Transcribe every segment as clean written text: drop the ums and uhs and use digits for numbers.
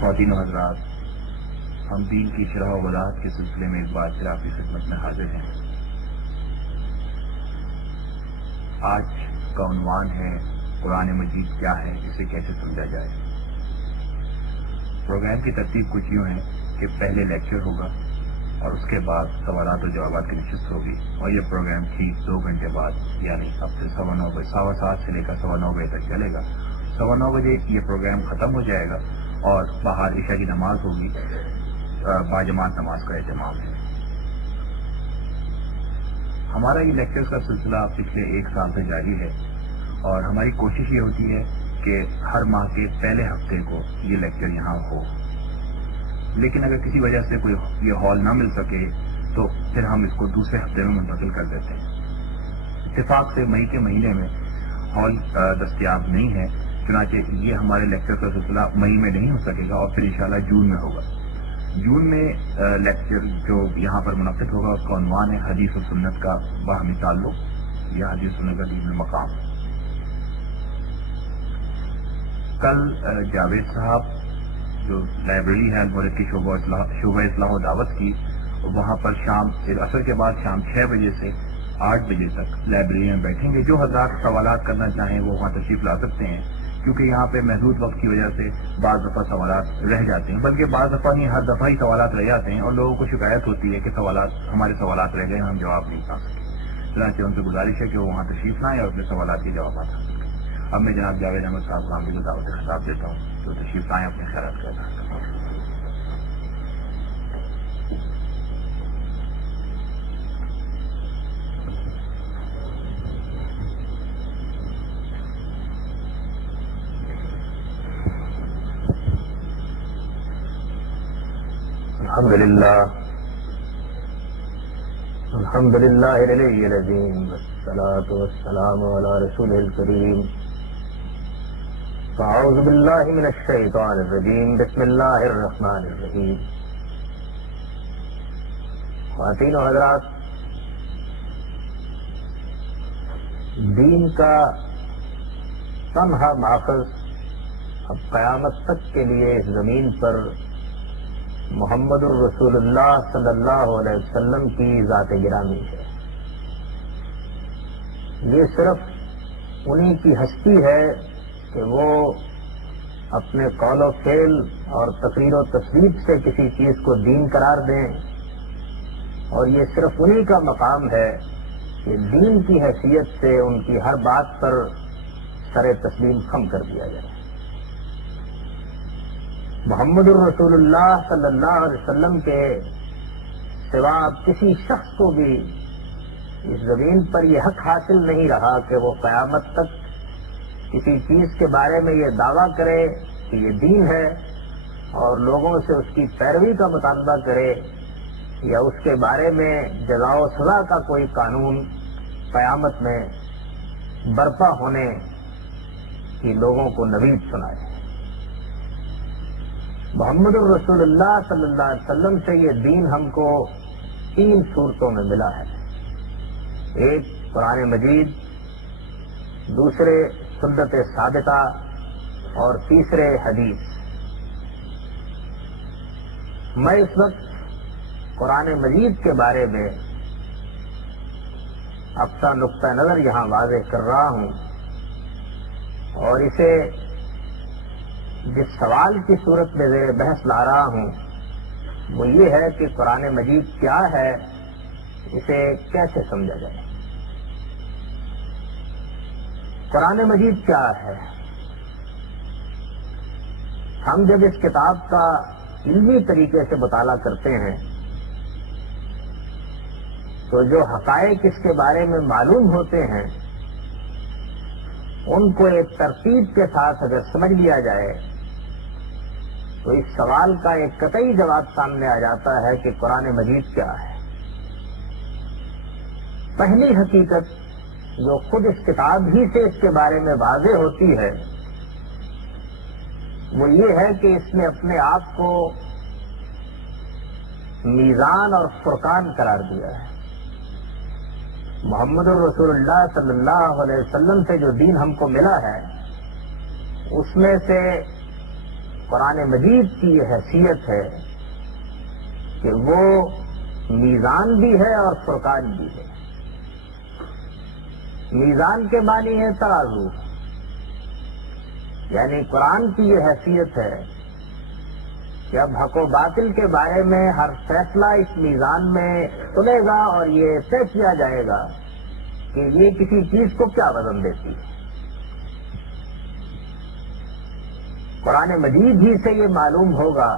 خواتین و حضرات، ہم دین کی شرح و وضاحت کے سلسلے میں ایک بار پھر آپ کی خدمت میں حاضر ہیں۔ آج کا عنوان ہے قرآن مجید کیا ہے، اسے کیسے سمجھا جائے۔ پروگرام کی ترتیب کچھ یوں ہے کہ پہلے لیکچر ہوگا اور اس کے بعد سوالات اور جوابات کی نشست ہوگی، اور یہ پروگرام ٹھیک 2 گھنٹے بعد یعنی اب سے 7:15 سے لے کر 9:15 بجے تک چلے گا۔ 9:15 بجے یہ پروگرام ختم ہو جائے گا اور باہر عشاء کی نماز ہوگی، باجماعت نماز کا اہتمام ہے۔ ہمارا یہ لیکچرز کا سلسلہ پچھلے 1 سال سے جاری ہے، اور ہماری کوشش یہ ہوتی ہے کہ ہر ماہ کے پہلے ہفتے کو یہ لیکچر یہاں ہو، لیکن اگر کسی وجہ سے کوئی یہ ہال نہ مل سکے تو پھر ہم اس کو دوسرے ہفتے میں منتقل کر دیتے ہیں۔ اتفاق سے مئی کے مہینے میں ہال دستیاب نہیں ہے، چنانچہ یہ ہمارے لیکچر کا سلسلہ مئی میں نہیں ہو سکے گا، اور پھر انشاءاللہ جون میں ہوگا۔ جون میں لیکچر جو یہاں پر منعقد ہوگا اس کا عنوان ہے حدیث و سنت کا باہمی تعلق یا حدیث و سنت کا دین المقام۔ کل جاوید صاحب جو لائبریری ہے المولد کی شعبہ اصلاح و دعوت کی، وہاں پر عصر کے بعد شام 6 بجے سے 8 بجے تک لائبریری میں بیٹھیں گے۔ جو حضرات سوالات کرنا چاہیں وہ وہاں تشریف لا سکتے ہیں، کیونکہ یہاں پہ محدود وقت کی وجہ سے بعض دفعہ سوالات رہ جاتے ہیں، بلکہ بعض دفعہ نہیں، ہر دفعہ ہی سوالات رہ جاتے ہیں، اور لوگوں کو شکایت ہوتی ہے کہ ہمارے سوالات رہ گئے، ہم جواب نہیں پا سکے۔ چنانچہ ان سے گزارش ہے کہ وہ وہاں تشریف لائیں اور اپنے سوالات کے جوابات حاصل کریں۔ اب میں جناب جاوید احمد صاحب کو حامد دعوت خطاب دیتا ہوں، جو تشریف لائیں اپنے خیالات کا اظہار کریں۔ الحمد للہ العلی العظیم والصلاة والسلام علی رسولہ الکریم۔ اعوذ باللہ من الشیطان الرجیم، بسم اللہ الرحمن الرحیم۔ خواتین و حضرات، دین کا سمہا ماخذ اب قیامت تک کے لیے اس زمین پر محمد الرسول اللہ صلی اللہ علیہ وسلم کی ذات گرامی ہے۔ یہ صرف انہی کی ہستی ہے کہ وہ اپنے قول و فعل اور تقریر و تصدیق سے کسی چیز کو دین قرار دیں، اور یہ صرف انہی کا مقام ہے کہ دین کی حیثیت سے ان کی ہر بات پر سر تسلیم خم کر دیا جائے۔ محمد الرسول اللہ صلی اللہ علیہ وسلم کے سوا کسی شخص کو بھی اس زمین پر یہ حق حاصل نہیں رہا کہ وہ قیامت تک کسی چیز کے بارے میں یہ دعویٰ کرے کہ یہ دین ہے، اور لوگوں سے اس کی پیروی کا مطالبہ کرے، یا اس کے بارے میں جزا و سزا کا کوئی قانون قیامت میں برپا ہونے کی لوگوں کو نوید سنائے۔ محمد الرسول اللہ صلی اللہ علیہ وسلم سے یہ دین ہم کو 3 صورتوں میں ملا ہے۔ ایک قرآن مجید، دوسرے سنت ثابتہ، اور تیسرے حدیث۔ میں اس وقت قرآن مجید کے بارے میں اپنا نقطہ نظر یہاں واضح کر رہا ہوں، اور اسے جس سوال کی صورت میں زیر بحث لا رہا ہوں وہ یہ ہے کہ قرآن مجید کیا ہے، اسے کیسے سمجھا جائے۔ قرآن مجید کیا ہے؟ ہم جب اس کتاب کا علمی طریقے سے مطالعہ کرتے ہیں تو جو حقائق اس کے بارے میں معلوم ہوتے ہیں ان کو ایک ترتیب کے ساتھ اگر سمجھ لیا جائے تو اس سوال کا ایک قطعی جواب سامنے آ جاتا ہے کہ قرآن مجید کیا ہے۔ پہلی حقیقت جو خود اس کتاب ہی سے اس کے بارے میں واضح ہوتی ہے وہ یہ ہے کہ اس نے اپنے آپ کو میزان اور فرقان قرار دیا ہے۔ محمد الرسول اللہ صلی اللہ علیہ وسلم سے جو دین ہم کو ملا ہے اس میں سے قرآن مجید کی یہ حیثیت ہے کہ وہ میزان بھی ہے اور فرقان بھی ہے۔ میزان کے معنی ہے ترازو، یعنی قرآن کی یہ حیثیت ہے کہ اب حق و باطل کے بارے میں ہر فیصلہ اس میزان میں تلے گا اور یہ طے کیا جائے گا کہ یہ کسی چیز کو کیا وزن دیتی ہے۔ قرآن مجید ہی سے یہ معلوم ہوگا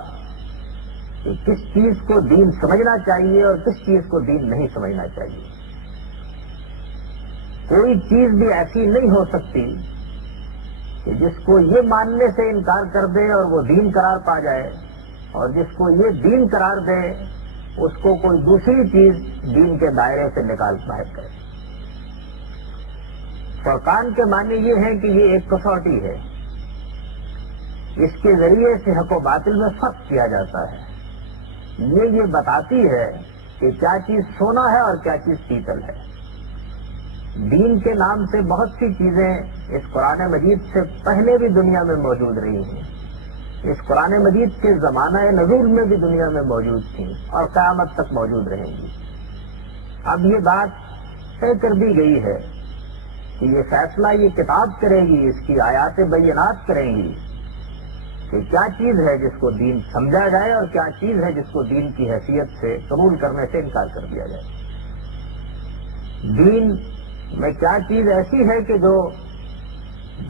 کہ کس چیز کو دین سمجھنا چاہیے اور کس چیز کو دین نہیں سمجھنا چاہیے۔ کوئی چیز بھی ایسی نہیں ہو سکتی کہ جس کو یہ ماننے سے انکار کر دے اور وہ دین قرار پا جائے، اور جس کو یہ دین قرار دے اس کو کوئی دوسری چیز دین کے دائرے سے نکال باہر کرے۔ فرقان کے معنی یہ ہے کہ یہ ایک کسوٹی ہے، اس کے ذریعے سے حق و باطل میں فرق کیا جاتا ہے۔ یہ بتاتی ہے کہ کیا چیز سونا ہے اور کیا چیز پیتل ہے۔ دین کے نام سے بہت سی چیزیں اس قرآن مجید سے پہلے بھی دنیا میں موجود رہی ہیں، اس قرآن مجید کے زمانہ نزول میں بھی دنیا میں موجود تھیں اور قیامت تک موجود رہیں گی۔ اب یہ بات طے کر دی گئی ہے کہ یہ فیصلہ یہ کتاب کرے گی، اس کی آیات بینات کریں گی کہ کیا چیز ہے جس کو دین سمجھا جائے اور کیا چیز ہے جس کو دین کی حیثیت سے قبول کرنے سے انکار کر دیا جائے۔ دین میں کیا چیز ایسی ہے کہ جو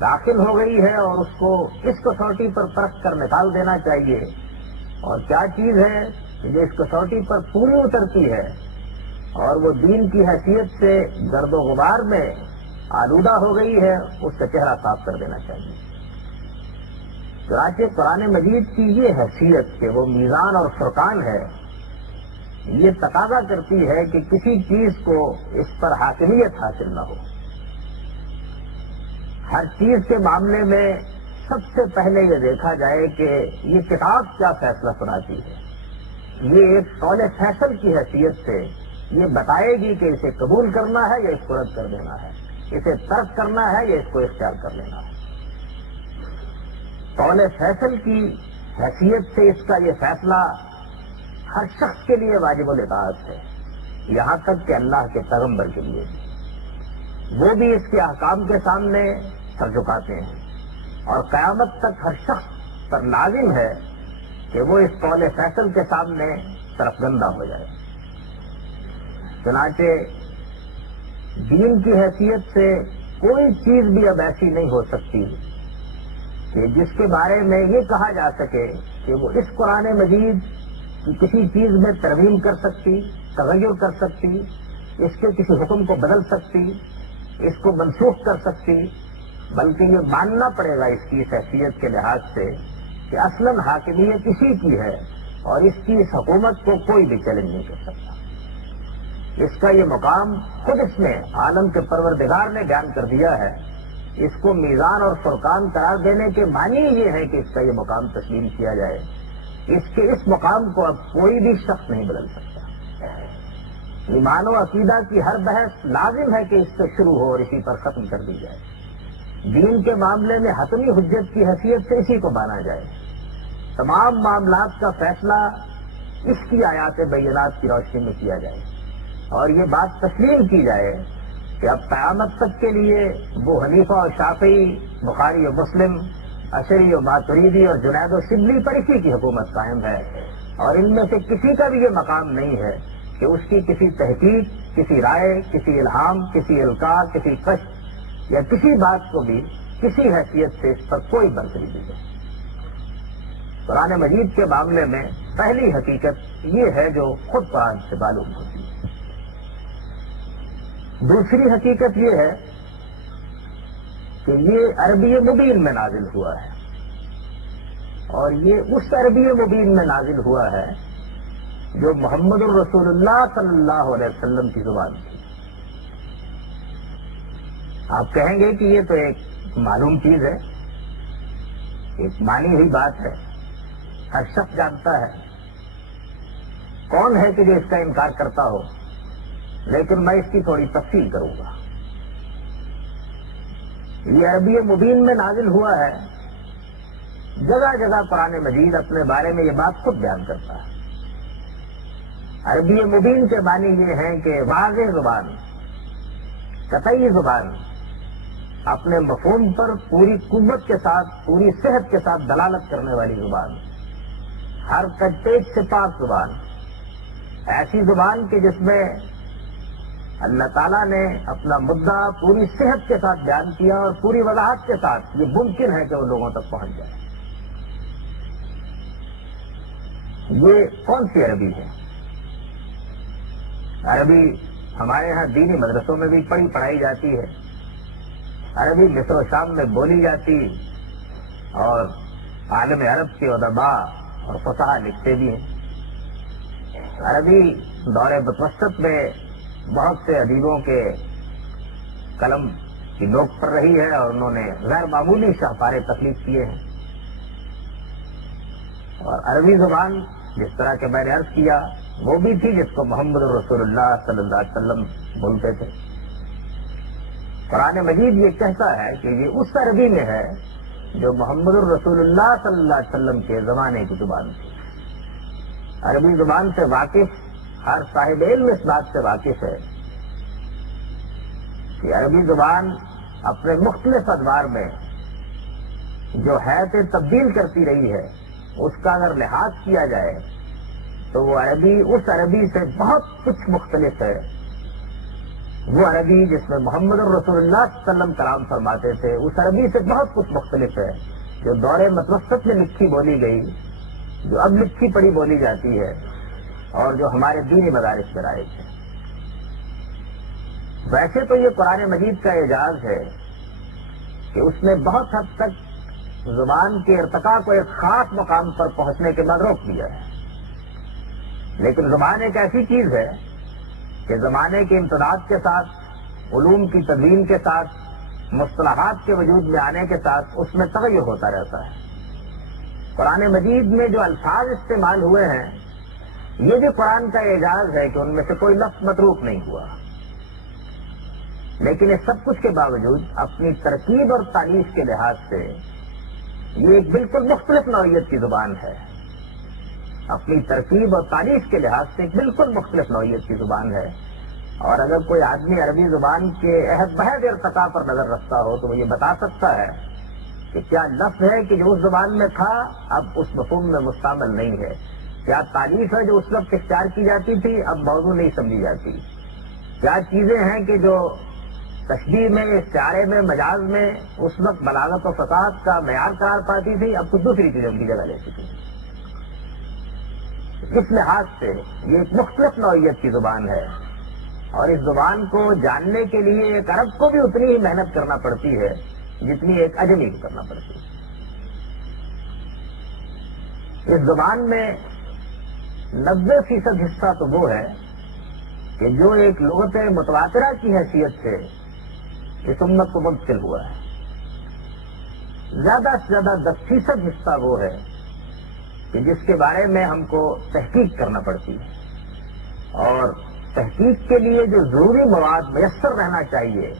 داخل ہو گئی ہے اور اس کو اس کسوٹی پر پرکھ کر نکال دینا چاہیے، اور کیا چیز ہے جو اس کسوٹی پر پوری اترتی ہے اور وہ دین کی حیثیت سے گرد و غبار میں آلودہ ہو گئی ہے، اس کا چہرہ صاف کر دینا چاہیے۔ چنانچہ قرآن مجید کی یہ حیثیت کہ وہ میزان اور فرقان ہے، یہ تقاضا کرتی ہے کہ کسی چیز کو اس پر حاکمیت حاصل نہ ہو۔ ہر چیز کے معاملے میں سب سے پہلے یہ دیکھا جائے کہ یہ کتاب کیا فیصلہ سناتی ہے۔ یہ ایک قول فیصل کی حیثیت سے یہ بتائے گی کہ اسے قبول کرنا ہے یا اس کو رد کر دینا ہے، اسے ترک کرنا ہے یا اس کو اختیار کر لینا ہے۔ قول فیصل کی حیثیت سے اس کا یہ فیصلہ ہر شخص کے لیے واجب الاطاعت ہے، یہاں تک کہ اللہ کے پیغمبر کے لیے بھی۔ وہ بھی اس کے احکام کے سامنے سر جھکاتے ہیں، اور قیامت تک ہر شخص پر لازم ہے کہ وہ اس قول فیصل کے سامنے سرفگندہ ہو جائے۔ چنانچہ دین کی حیثیت سے کوئی چیز بھی اب ایسی نہیں ہو سکتی کہ جس کے بارے میں یہ کہا جا سکے کہ وہ اس قرآن مجید کی کسی چیز میں ترمیم کر سکتی، تغیر کر سکتی، اس کے کسی حکم کو بدل سکتی، اس کو منسوخ کر سکتی، بلکہ یہ ماننا پڑے گا اس کی اس حیثیت کے لحاظ سے کہ اصلاً حاکمیت اسی کی ہے اور اس کی اس حکومت کو کوئی بھی چیلنج نہیں کر سکتا۔ اس کا یہ مقام خود اس نے عالم کے پروردگار نے بیان کر دیا ہے۔ اس کو میزان اور فرقان قرار دینے کے معنی یہ ہے کہ اس کا یہ مقام تسلیم کیا جائے۔ اس کے اس مقام کو اب کوئی بھی شخص نہیں بدل سکتا۔ ایمان و عقیدہ کی ہر بحث لازم ہے کہ اس سے شروع ہو اور اسی پر ختم کر دی جائے۔ دین کے معاملے میں حتمی حجت کی حیثیت سے اسی کو مانا جائے۔ تمام معاملات کا فیصلہ اس کی آیات بینات کی روشنی میں کیا جائے، اور یہ بات تسلیم کی جائے کہ اب قیامت تک کے لیے ابو حنیفہ اور شافعی، بخاری و مسلم، اشعری و ماتریدی اور جنید و شبلی پر اسی کی حکومت قائم ہے، اور ان میں سے کسی کا بھی یہ مقام نہیں ہے کہ اس کی کسی تحقیق، کسی رائے، کسی الہام، کسی القاء، کسی کشف یا کسی بات کو بھی کسی حیثیت سے اس پر کوئی برتری دی جائے۔ قرآن مجید کے معاملے میں پہلی حقیقت یہ ہے جو خود قرآن سے معلوم ہوتی ہے۔ دوسری حقیقت یہ ہے کہ یہ عربی مبین میں نازل ہوا ہے، اور یہ اس عربی مبین میں نازل ہوا ہے جو محمد الرسول اللہ صلی اللہ علیہ وسلم کی زبان تھی۔ آپ کہیں گے کہ یہ تو ایک معلوم چیز ہے، ایک مانی ہوئی بات ہے، ہر شخص جانتا ہے، کون ہے کہ جو اس کا انکار کرتا ہو؟ لیکن میں اس کی تھوڑی تفصیل کروں گا۔ یہ عربی مبین میں نازل ہوا ہے جگہ جگہ قرآن مجید اپنے بارے میں یہ بات خود بیان کرتا ہے۔ عربی مبین کے معنی یہ ہیں کہ واضح زبان، قطعی زبان، اپنے مفہوم پر پوری قوت کے ساتھ، پوری صحت کے ساتھ دلالت کرنے والی زبان، ہر کٹیج سے پاک زبان، ایسی زبان کہ جس میں اللہ تعالیٰ نے اپنا مدعا پوری صحت کے ساتھ بیان کیا اور پوری وضاحت کے ساتھ یہ ممکن ہے کہ وہ لوگوں تک پہنچ جائے۔ یہ کون سی عربی ہے؟ عربی ہمارے ہاں دینی مدرسوں میں بھی پڑھائی جاتی ہے، عربی مصر و شام میں بولی جاتی، اور عالم عرب کے ادباء اور فصحاء لکھتے بھی ہیں۔ عربی دور متوسط میں بہت سے ادیبوں کے قلم کی نوک پر رہی ہے اور انہوں نے غیر معمولی شاہکاریں تخلیق کیے ہیں۔ اور عربی زبان جس طرح کہ میں نے عرض کیا وہ بھی تھی جس کو محمد رسول اللہ صلی اللہ علیہ وسلم بولتے تھے۔ قرآن مجید یہ کہتا ہے کہ یہ اس عربی میں ہے جو محمد الرسول اللہ صلی اللہ علیہ وسلم کے زمانے کی زبان تھی۔ عربی زبان سے واقف ہر صاحب علم اس بات سے واقف ہے کہ عربی زبان اپنے مختلف ادوار میں جو حیاتیں تبدیل کرتی رہی ہے اس کا اگر لحاظ کیا جائے تو وہ عربی اس عربی سے بہت کچھ مختلف ہے۔ وہ عربی جس میں محمد الرسول اللہ صلی اللہ علیہ وسلم کلام فرماتے تھے اس عربی سے بہت کچھ مختلف ہے جو دور متوسط میں لکھی بولی گئی، جو اب لکھی پڑھی بولی جاتی ہے اور جو ہمارے دینی مدارس میں رائج ہے۔ ویسے تو یہ قرآن مجید کا اعجاز ہے کہ اس نے بہت حد تک زبان کے ارتقاء کو ایک خاص مقام پر پہنچنے کے بعد روک دیا ہے، لیکن زبان ایک ایسی چیز ہے کہ زمانے کے امتداد کے ساتھ، علوم کی تدوین کے ساتھ، مصطلحات کے وجود میں آنے کے ساتھ اس میں تغیر ہوتا رہتا ہے۔ قرآن مجید میں جو الفاظ استعمال ہوئے ہیں یہ بھی قرآن کا اعجاز ہے کہ ان میں سے کوئی لفظ متروک نہیں ہوا، لیکن اس سب کچھ کے باوجود اپنی ترکیب اور تالیف کے لحاظ سے یہ ایک بالکل مختلف نوعیت کی زبان ہے۔ اپنی ترکیب اور تاریخ کے لحاظ سے ایک بالکل مختلف نوعیت کی زبان ہے، اور اگر کوئی آدمی عربی زبان کے عہد بحد ارتقاء پر نظر رکھتا ہو تو وہ یہ بتا سکتا ہے کہ کیا لفظ ہے کہ جو اس زبان میں تھا اب اس مفہوم میں مستعمل نہیں ہے، کیا تعریف ہے جو اس وقت اختیار کی جاتی تھی اب موضوع نہیں سمجھی جاتی، کیا چیزیں ہیں کہ جو تشبیہ میں، استعارے میں، مجاز میں اس وقت بلاغت و فصاحت کا معیار قرار پاتی تھی اب کچھ دوسری چیزوں کی جگہ لے چکی تھی۔ اس لحاظ سے یہ ایک مختلف نوعیت کی زبان ہے، اور اس زبان کو جاننے کے لیے ایک عرب کو بھی اتنی ہی محنت کرنا پڑتی ہے جتنی ایک اجمی کو کرنا پڑتی ہے۔ اس زبان میں 90% حصہ تو وہ ہے کہ جو ایک لغت متواترہ کی حیثیت سے اس امت کو منتقل ہوا ہے، زیادہ سے زیادہ 10% حصہ وہ ہے کہ جس کے بارے میں ہم کو تحقیق کرنا پڑتی ہے، اور تحقیق کے لیے جو ضروری مواد میسر رہنا چاہیے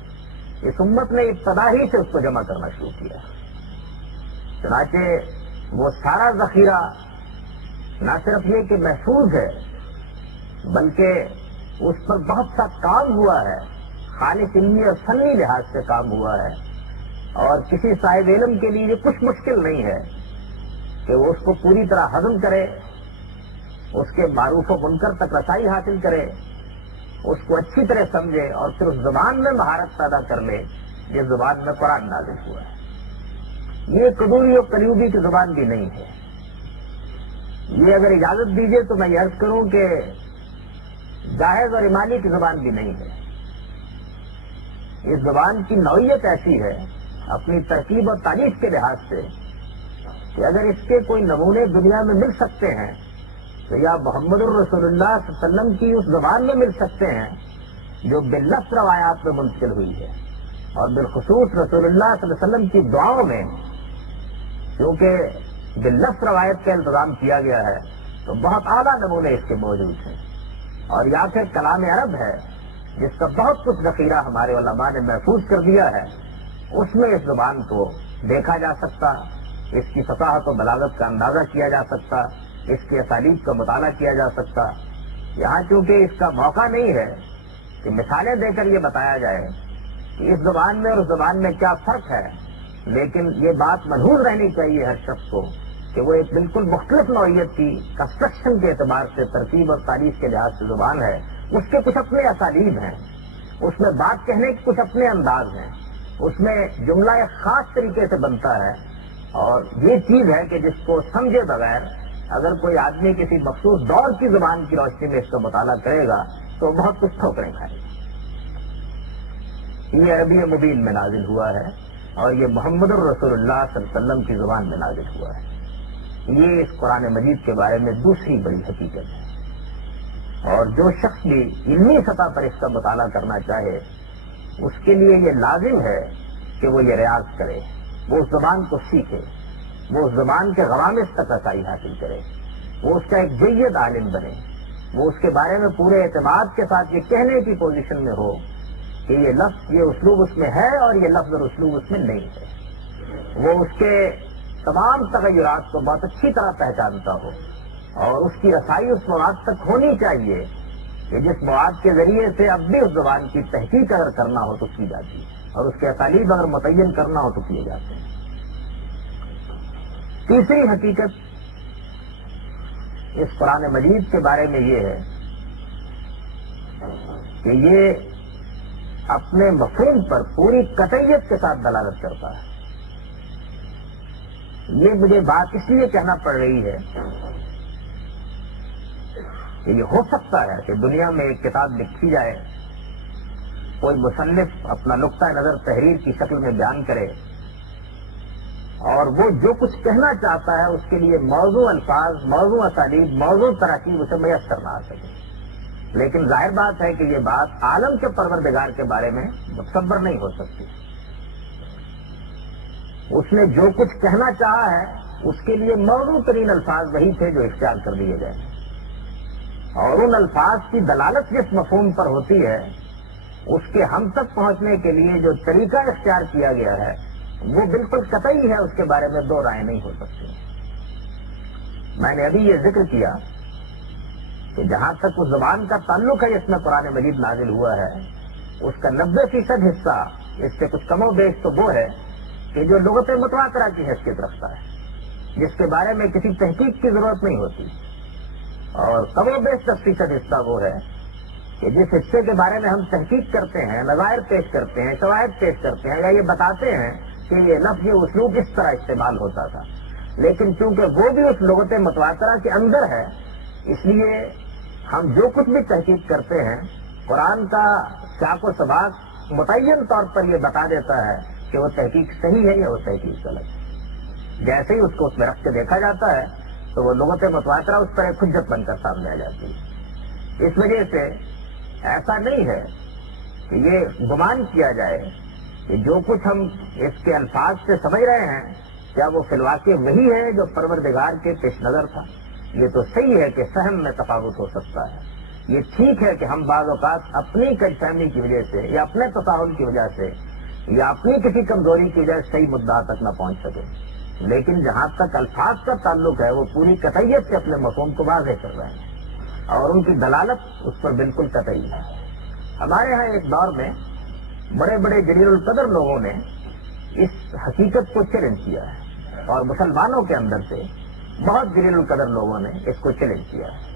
اس امت نے ابتدا ہی سے اس کو جمع کرنا شروع کیا۔ چنانچہ وہ سارا ذخیرہ نہ صرف یہ کہ محفوظ ہے بلکہ اس پر بہت سا کام ہوا ہے، خالص علمی اور فنی لحاظ سے کام ہوا ہے، اور کسی صاحب علم کے لیے یہ کچھ مشکل نہیں ہے کہ وہ اس کو پوری طرح ہضم کرے، اس کے معروف و منکر تک رسائی حاصل کرے، اس کو اچھی طرح سمجھے اور پھر اس زبان میں مہارت پیدا کر لے جس زبان میں قرآن نازل ہوا ہے۔ یہ قدوری و قلیوبی کی زبان بھی نہیں ہے۔ یہ اگر اجازت دیجیے تو میں یہ عرض کروں کہ جاہز اور امانی کی زبان بھی نہیں ہے۔ اس زبان کی نوعیت ایسی ہے اپنی ترکیب اور تاریخ کے لحاظ سے کہ اگر اس کے کوئی نمونے دنیا میں مل سکتے ہیں تو یا محمد الرسول اللہ صلی اللہ علیہ وسلم کی اس زبان میں مل سکتے ہیں جو باللفظ روایات میں منتقل ہوئی ہے، اور بالخصوص رسول اللہ صلی اللہ علیہ وسلم کی دعاؤں میں کیونکہ باللفظ روایت کا انتظام کیا گیا ہے تو بہت اعلیٰ نمونے اس کے موجود ہیں، اور یا پھر کلام عرب ہے جس کا بہت کچھ ذخیرہ ہمارے علماء نے محفوظ کر دیا ہے، اس میں اس زبان کو دیکھا جا سکتا، اس کی فصاحت و بلاغت کا اندازہ کیا جا سکتا، اس کی اسالیب کا مطالعہ کیا جا سکتا۔ یہاں چونکہ اس کا موقع نہیں ہے کہ مثالیں دے کر یہ بتایا جائے کہ اس زبان میں اور اس زبان میں کیا فرق ہے، لیکن یہ بات ملحوظ رہنی چاہیے ہر شخص کو کہ وہ ایک بالکل مختلف نوعیت کی کنسٹرکشن کے اعتبار سے، ترتیب اور تاریخ کے لحاظ سے زبان ہے، اس کے کچھ اپنے اسالیب ہیں، اس میں بات کہنے کے کچھ اپنے انداز ہیں، اس میں جملہ ایک خاص طریقے سے بنتا ہے، اور یہ چیز ہے کہ جس کو سمجھے بغیر اگر کوئی آدمی کسی مخصوص دور کی زبان کی روشنی میں اس کا مطالعہ کرے گا تو بہت کچھ ٹھوکریں کھائے گا۔ یہ عربی مبین میں نازل ہوا ہے اور یہ محمد الرسول اللہ صلی اللہ علیہ وسلم کی زبان میں نازل ہوا ہے۔ یہ اس قرآن مجید کے بارے میں دوسری بڑی حقیقت ہے، اور جو شخص بھی علمی سطح پر اس کا مطالعہ کرنا چاہے اس کے لیے یہ لازم ہے کہ وہ یہ ریاض کرے، وہ اس زبان کو سیکھے، وہ اس زبان کے غوامض تک رسائی حاصل کرے، وہ اس کا ایک جید عالم بنے، وہ اس کے بارے میں پورے اعتماد کے ساتھ یہ کہنے کی پوزیشن میں ہو کہ یہ لفظ، یہ اسلوب اس میں ہے اور یہ لفظ اور اسلوب اس میں نہیں ہے، وہ اس کے تمام تغیرات کو بہت اچھی طرح پہچانتا ہو، اور اس کی رسائی اس مواد تک ہونی چاہیے کہ جس مواد کے ذریعے سے اب بھی اس زبان کی تحقیق اگر کرنا ہو تو کی جاتی ہے، اور اس کے اسالیب اگر متعین کرنا ہو تو کیے جاتے ہیں۔ تیسری حقیقت اس قرآن مجید کے بارے میں یہ ہے کہ یہ اپنے مفہوم پر پوری قطعیت کے ساتھ دلالت کرتا ہے۔ یہ مجھے بات اس لیے کہنا پڑ رہی ہے کہ یہ ہو سکتا ہے کہ دنیا میں ایک کتاب لکھی جائے، کوئی مصنف اپنا نقطۂ نظر تحریر کی شکل میں بیان کرے، اور وہ جو کچھ کہنا چاہتا ہے اس کے لیے موضوع الفاظ، موضوع اسالیب، موضوع تراکیب اسے میسر نہ آ سکے، لیکن ظاہر بات ہے کہ یہ بات عالم کے پروردگار کے بارے میں متصور نہیں ہو سکتی۔ اس نے جو کچھ کہنا چاہا ہے اس کے لیے موضوع ترین الفاظ وہی تھے جو اختیار کر دیے گئے، اور ان الفاظ کی دلالت جس مفہوم پر ہوتی ہے اس کے ہم تک پہنچنے کے لیے جو طریقہ اختیار کیا گیا ہے وہ بالکل قطعی ہے، اس کے بارے میں دو رائے نہیں ہو سکتی۔ میں نے ابھی یہ ذکر کیا کہ جہاں تک اس زبان کا تعلق ہے جس میں قرآن مجید نازل ہوا ہے، اس کا 90% حصہ، اس سے کچھ کم و بیش تو وہ ہے کہ جو لغت متواترہ کی حیثیت رکھتا ہے، جس کے بارے میں کسی تحقیق کی ضرورت نہیں ہوتی، اور کم و بیش 10% حصہ وہ ہے کہ جس حصے کے بارے میں ہم تحقیق کرتے ہیں، نظائر پیش کرتے ہیں، شواہد پیش کرتے ہیں، یا یہ بتاتے ہیں کہ یہ لفظ، یہ اسلوب اس طرح استعمال ہوتا تھا، لیکن چونکہ وہ بھی اس لغت متواترہ کے اندر ہے، اس لیے ہم جو کچھ بھی تحقیق کرتے ہیں قرآن کا سیاق و سباق متعین طور پر یہ بتا دیتا ہے کہ وہ تحقیق صحیح ہے یا وہ تحقیق غلط ہے۔ جیسے ہی اس کو اس میں رکھ کے دیکھا جاتا ہے تو وہ لغت متواترہ اس پر ایک حجت بن کر سامنے آ جاتی ہے۔ اس وجہ سے ایسا نہیں ہے کہ یہ گمان کیا جائے کہ جو کچھ ہم اس کے الفاظ سے سمجھ رہے ہیں کیا وہ فی الواقع وہی ہے جو پروردگار کے پیش نظر تھا۔ یہ تو صحیح ہے کہ فہم میں تفاوت ہو سکتا ہے، یہ ٹھیک ہے کہ ہم بعض اوقات اپنی کج فہمی کی وجہ سے یا اپنے تساہل کی وجہ سے یا اپنی کسی کمزوری کی وجہ سے صحیح مدعا تک نہ پہنچ سکے، لیکن جہاں تک الفاظ کا تعلق ہے وہ پوری قطعیت سے اپنے مفہوم کو واضح کر رہے ہیں اور ان کی دلالت اس پر بالکل قطعی ہے۔ ہمارے ہاں ایک دور میں بڑے بڑے جلیل القدر لوگوں نے اس حقیقت کو چیلنج کیا ہے، اور مسلمانوں کے اندر سے بہت جلیل القدر لوگوں نے اس کو چیلنج کیا ہے۔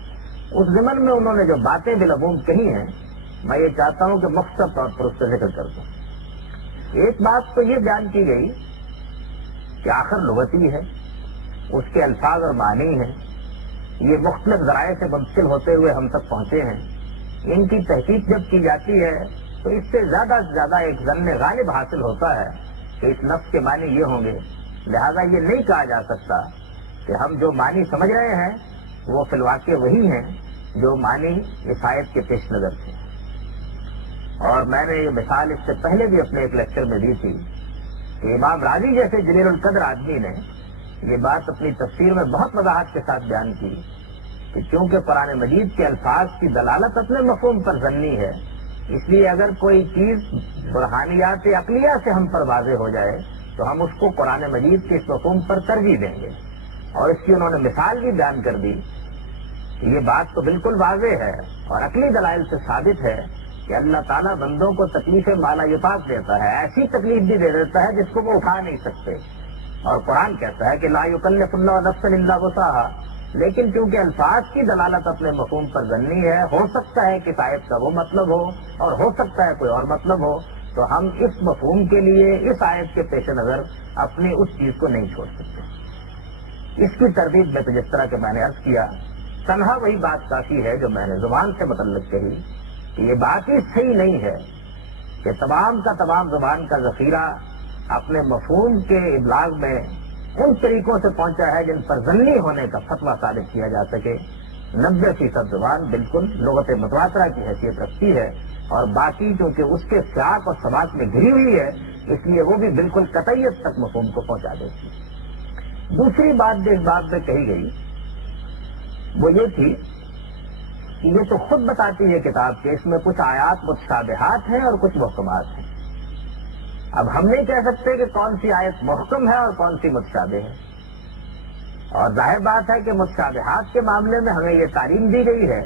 اس ضمن میں انہوں نے جو باتیں بالعموم کہی ہیں، میں یہ چاہتا ہوں کہ مختصر طور پر اس کا ذکر کر دوں۔ ایک بات تو یہ بیان کی گئی کہ آخر لغتی ہے، اس کے الفاظ اور معنی ہیں، یہ مختلف ذرائع سے منتقل ہوتے ہوئے ہم تک پہنچے ہیں، ان کی تحقیق جب کی جاتی ہے تو اس سے زیادہ سے زیادہ ایک ظن غالب حاصل ہوتا ہے کہ اس لفظ کے معنی یہ ہوں گے، لہذا یہ نہیں کہا جا سکتا کہ ہم جو معنی سمجھ رہے ہیں وہ فی الواقع وہی ہیں جو معنی اس آیت کے پیش نظر تھے۔ اور میں نے یہ مثال اس سے پہلے بھی اپنے ایک لیکچر میں دی تھی کہ امام راضی جیسے جلیل القدر آدمی نے یہ بات اپنی تفسیر میں بہت وضاحت کے ساتھ بیان کی کہ چونکہ قرآن مجید کے الفاظ کی دلالت اپنے مفہوم پر ظنی ہے، اس لیے اگر کوئی چیز برہانیات عقلیہ سے ہم پر واضح ہو جائے تو ہم اس کو قرآن مجید کے اس مفہوم پر ترجیح دیں گے. اور اس کی انہوں نے مثال بھی بیان کر دی کہ یہ بات تو بالکل واضح ہے اور عقلی دلائل سے ثابت ہے کہ اللہ تعالیٰ بندوں کو تکلیف مالا یطاق دیتا ہے، ایسی تکلیف بھی دے دیتا ہے جس کو وہ اٹھا نہیں سکتے. اور قرآن کہتا ہے کہ لا یکلف اللہ نفسا الا وسعہا، لیکن کیونکہ الفاظ کی دلالت اپنے مفہوم پر گنی ہے، ہو سکتا ہے کہ آیت کا وہ مطلب ہو اور ہو سکتا ہے کوئی اور مطلب ہو، تو ہم اس مفہوم کے لیے اس آیت کے پیش نظر اپنی اس چیز کو نہیں چھوڑ سکتے. اس کی ترتیب میں تو جس طرح کہ میں نے عرض کیا، تنہا وہی بات کافی ہے جو میں نے زبان سے متعلق کہی کہ یہ بات ہی صحیح نہیں ہے کہ تمام کا تمام زبان کا ذخیرہ اپنے مفہوم کے ابلاغ میں ان طریقوں سے پہنچا ہے جن پر ذنی ہونے کا فتویٰ ثابت کیا جا سکے. 90% زبان بالکل لغت متواترہ کی حیثیت رکھتی ہے اور باقی چونکہ اس کے سیاق اور سباق میں گھری ہوئی ہے اس لیے وہ بھی بالکل قطعیت تک مفہوم کو پہنچا دیتی ہے. دوسری بات جو اس بات میں کہی گئی وہ یہ تھی کہ یہ تو خود بتاتی ہے کتاب کہ اس میں کچھ آیات متشابہات ہیں اور کچھ محکمات ہیں. اب ہم نہیں کہہ سکتے کہ کون سی آیت محکم ہے اور کون سی متشابہ ہے. اور ظاہر بات ہے کہ متشابہات کے معاملے میں ہمیں یہ تعلیم دی گئی ہے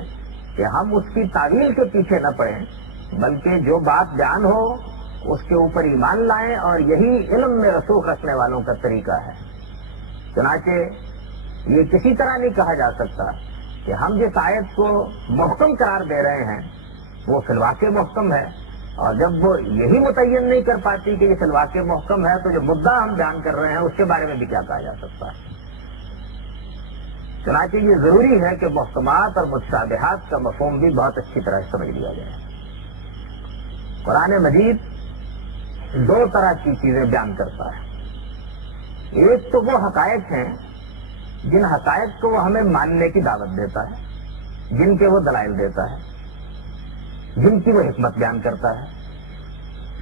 کہ ہم اس کی تعویل کے پیچھے نہ پڑیں، بلکہ جو بات بیان ہو اس کے اوپر ایمان لائیں، اور یہی علم میں رسوخ رکھنے والوں کا طریقہ ہے. چنانچہ یہ کسی طرح نہیں کہا جا سکتا کہ ہم جس آیت کو محکم قرار دے رہے ہیں وہ فی الواقع محکم ہے، اور جب وہ یہی متعین نہیں کر پاتی کہ یہ فی الواقع محکم ہے تو جو مدعا ہم بیان کر رہے ہیں اس کے بارے میں بھی کیا کہا جا سکتا ہے. چنانچہ یہ ضروری ہے کہ محکمات اور متشابہات کا مفہوم بھی بہت اچھی طرح سمجھ لیا جائے. قرآن مجید دو طرح کی چیزیں بیان کرتا ہے. ایک تو وہ حقائق ہیں جن حقائق کو وہ ہمیں ماننے کی دعوت دیتا ہے، جن کے وہ دلائل دیتا ہے، جن کی وہ حکمت بیان کرتا ہے،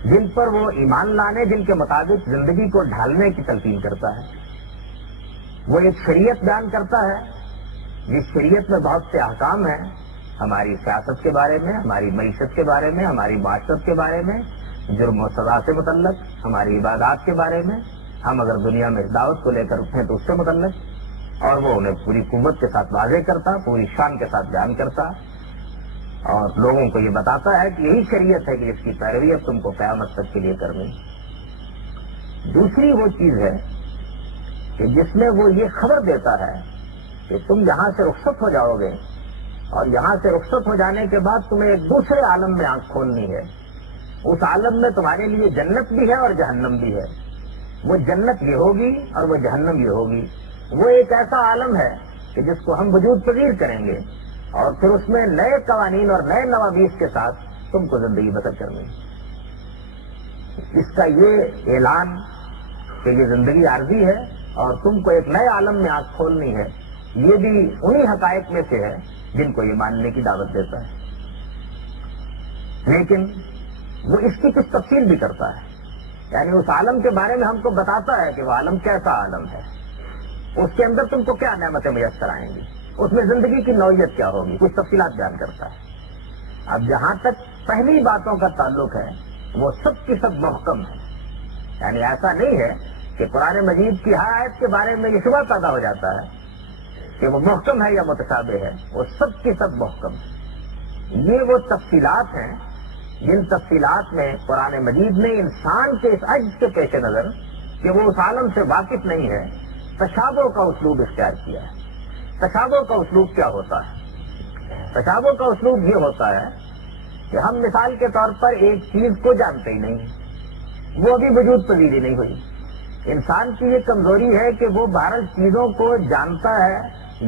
جن پر وہ ایمان لانے، جن کے مطابق زندگی کو ڈھالنے کی تلقین کرتا ہے. وہ ایک شریعت بیان کرتا ہے جس شریعت میں بہت سے احکام ہیں، ہماری سیاست کے بارے میں، ہماری معیشت کے بارے میں، ہماری معاشرت کے بارے میں، جرم و سزا سے متعلق، ہماری عبادات کے بارے میں، ہم اگر دنیا میں اس دعوت کو لے کر اٹھیں تو اس سے متعلق، اور وہ انہیں پوری قوت کے ساتھ واضح کرتا، پوری شان کے ساتھ بیان کرتا اور لوگوں کو یہ بتاتا ہے کہ یہی شریعت ہے کہ اس کی پیروی اب تم کو قیامت تک کے لیے کرنی. دوسری وہ چیز ہے کہ جس میں وہ یہ خبر دیتا ہے کہ تم یہاں سے رخصت ہو جاؤ گے اور یہاں سے رخصت ہو جانے کے بعد تمہیں ایک دوسرے عالم میں آنکھ کھولنی ہے. اس عالم میں تمہارے لیے جنت بھی ہے اور جہنم بھی ہے. وہ جنت یہ ہوگی اور وہ جہنم یہ ہوگی. وہ ایک ایسا عالم ہے کہ جس کو ہم وجود پذیر کریں گے اور پھر اس میں نئے قوانین اور نئے نوابیس کے ساتھ تم کو زندگی بسر کرنی. اس کا یہ اعلان کہ یہ زندگی عارضی ہے اور تم کو ایک نئے عالم میں آنکھ کھولنی ہے، یہ بھی انہی حقائق میں سے ہے جن کو یہ ماننے کی دعوت دیتا ہے. لیکن وہ اس کی کچھ تفصیل بھی کرتا ہے، یعنی اس عالم کے بارے میں ہم کو بتاتا ہے کہ وہ عالم کیسا عالم ہے، اس کے اندر تم کو کیا نعمتیں میسر آئیں گی، اس میں زندگی کی نوعیت کیا ہوگی، کچھ تفصیلات بیان کرتا ہے. اب جہاں تک پہلی باتوں کا تعلق ہے وہ سب کی سب محکم ہے. یعنی ایسا نہیں ہے کہ قرآن مجید کی ہر آیت کے بارے میں یہ شبہ پیدا ہو جاتا ہے کہ وہ محکم ہے یا متشابہ ہے. وہ سب کی سب محکم ہے. یہ وہ تفصیلات ہیں جن تفصیلات میں قرآن مجید نے انسان کے اس عجز کے پیش نظر کہ وہ اس عالم سے واقف نہیں ہے تشابہ کا اسلوب اختیار کیا ہے. تشابہ کا اسلوب کیا ہوتا ہے؟ تشابہ کا اسلوب یہ ہوتا ہے کہ ہم مثال کے طور پر ایک چیز کو جانتے ہی نہیں، وہ ابھی وجود پذیر ہی نہیں ہوئی. انسان کی یہ کمزوری ہے کہ وہ بہرحال چیزوں کو جانتا ہے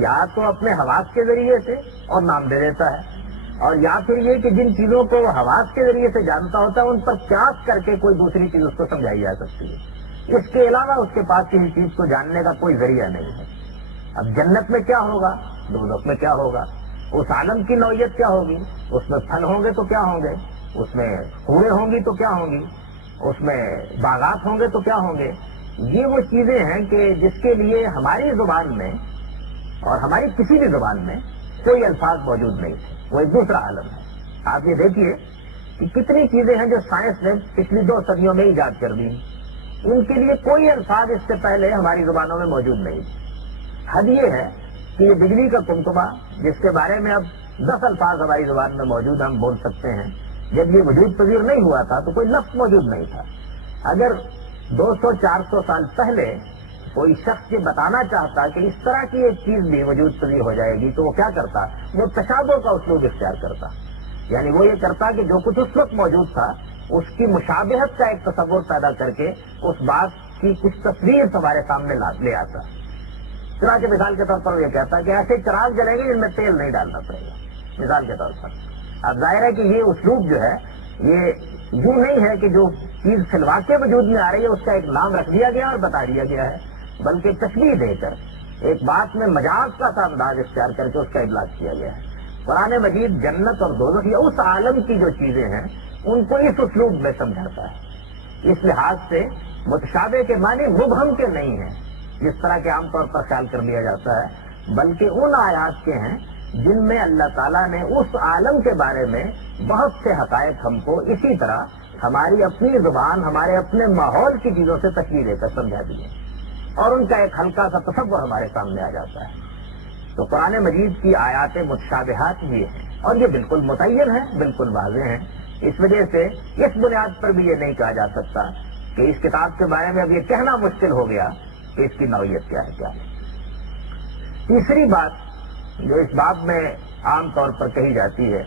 یا تو اپنے حواس کے ذریعے سے اور نام دے دیتا ہے، اور یا پھر یہ کہ جن چیزوں کو وہ حواس کے ذریعے سے جانتا ہوتا ہے ان پر قیاس کر کے کوئی دوسری چیز اس کو سمجھائی جا سکتی ہے. اس کے علاوہ اس کے پاس کسی چیز کو جاننے کا کوئی ذریعہ نہیں ہے. اب جنت میں کیا ہوگا، دوزخ میں کیا ہوگا، اس عالم کی نوعیت کیا ہوگی، اس میں پھل ہوں گے تو کیا ہوں گے، اس میں پھولیں ہوں گی تو کیا ہوں گی، اس میں باغات ہوں گے تو کیا ہوں گے. یہ وہ چیزیں ہیں کہ جس کے لیے ہماری زبان میں اور ہماری کسی بھی زبان میں کوئی الفاظ موجود نہیں تھے. وہ ایک دوسرا عالم ہے. آپ یہ دیکھیے کہ کتنی چیزیں ہیں جو سائنس نے پچھلی 2 صدیوں میں ایجاد کر دی. ان کے لیے کوئی الفاظ اس سے پہلے ہماری زبانوں میں موجود نہیں تھے۔ حد یہ ہے کہ یہ بجلی کا کمکمہ جس کے بارے میں اب 10 الفاظ ہماری زبان میں موجود ہم بول سکتے ہیں، جب یہ وجود پذیر نہیں ہوا تھا تو کوئی لفظ موجود نہیں تھا۔ اگر 200-400 سال پہلے کوئی شخص یہ بتانا چاہتا کہ اس طرح کی ایک چیز بھی وجود پذیر ہو جائے گی تو وہ کیا کرتا؟ وہ تشابہ کا اسلوب اختیار کرتا، یعنی وہ یہ کرتا کہ جو کچھ اس وقت موجود تھا اس کی مشابہت کا ایک تصور پیدا کر کے اس بات کی کچھ تصویر ہمارے سامنے لے آتا۔ چنانچہ مثال کے طور پر وہ یہ کہتا کہ ایسے چراغ جلیں گے جن میں تیل نہیں ڈالنا پڑے گا، مثال کے طور پر۔ اب ظاہر ہے کہ یہ اسلوب جو ہے یہ یوں نہیں ہے کہ جو چیز فی الواقع وجود میں آ رہی ہے اس کا ایک نام رکھ دیا گیا اور بتا دیا گیا ہے، بلکہ تشبیہ دے کر ایک بات میں مجاز کا سا انداز اختیار کر کے اس کا ابلاغ کیا گیا ہے۔ قرآن مجید جنت اور دوزخ یا اس عالم کی جو چیزیں ہیں ان کو اس اسلوب میں سمجھاتا ہے۔ اس لحاظ سے متشابہ کے معنی مبہم کے نہیں ہیں جس طرح کے عام طور پر خیال کر لیا جاتا ہے، بلکہ ان آیات کے ہیں جن میں اللہ تعالیٰ نے اس عالم کے بارے میں بہت سے حقائق ہم کو اسی طرح ہماری اپنی زبان، ہمارے اپنے ماحول کی چیزوں سے تشریح دے کر سمجھا دیے اور ان کا ایک ہلکا سا تصور ہمارے سامنے آ جاتا ہے۔ تو قرآن مجید کی آیات متشابہات یہ ہیں اور یہ بالکل متعین ہیں، بالکل واضح ہیں۔ اس وجہ سے اس بنیاد پر بھی یہ نہیں کہا جا سکتا کہ اس کتاب کے بارے میں اب یہ کہنا مشکل ہو گیا کہ اس کی نوعیت کیا ہے کیا ہے۔ تیسری بات جو اس باب میں عام طور پر کہی جاتی ہے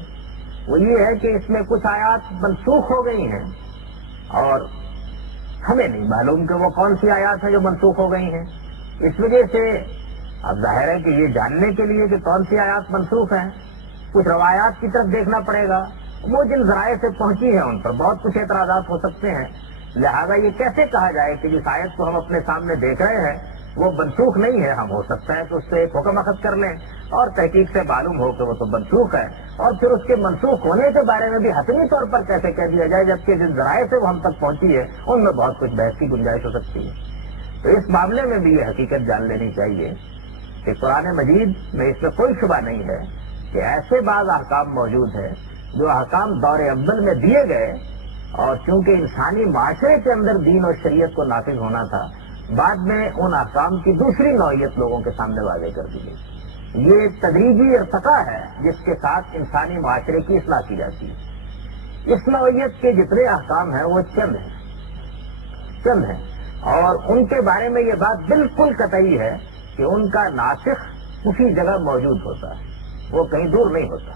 وہ یہ ہے کہ اس میں کچھ آیات منسوخ ہو گئی ہیں اور ہمیں نہیں معلوم کہ وہ کون سی آیات ہیں جو منسوخ ہو گئی ہیں۔ اس وجہ سے اب ظاہر ہے کہ یہ جاننے کے لیے کہ کون سی آیات منسوخ ہیں کچھ روایات کی طرف دیکھنا پڑے گا، وہ جن ذرائع سے پہنچی ہیں ان پر بہت کچھ اعتراضات ہو سکتے ہیں، لہذا یہ کیسے کہا جائے کہ جس آیت کو ہم اپنے سامنے دیکھ رہے ہیں وہ منسوخ نہیں ہے۔ ہم ہو سکتا ہے کہ اس سے ایک حکم اخذ کر لیں اور تحقیق سے معلوم ہو کہ وہ تو منسوخ ہے، اور پھر اس کے منسوخ ہونے کے بارے میں بھی حتمی طور پر کیسے کہہ دیا جائے جبکہ جن ذرائع سے وہ ہم تک پہنچی ہے ان میں بہت کچھ بحث کی گنجائش ہو سکتی ہے۔ تو اس معاملے میں بھی یہ حقیقت جان لینی چاہیے کہ قرآن مجید میں اس میں کوئی شبہ نہیں ہے کہ ایسے بعض احکام موجود ہیں جو احکام دور اول میں دیے گئے اور چونکہ انسانی معاشرے کے اندر دین اور شریعت کو نافذ ہونا تھا بعد میں ان احکام کی دوسری نوعیت لوگوں کے سامنے واضح کر دی گئی۔ یہ ایک تدریجی ارتقا ہے جس کے ساتھ انسانی معاشرے کی اصلاح کی جاتی ہے۔ اس نوعیت کے جتنے احکام ہیں وہ چند ہیں اور ان کے بارے میں یہ بات بالکل قطعی ہے کہ ان کا ناسخ اسی جگہ موجود ہوتا ہے، وہ کہیں دور نہیں ہوتا۔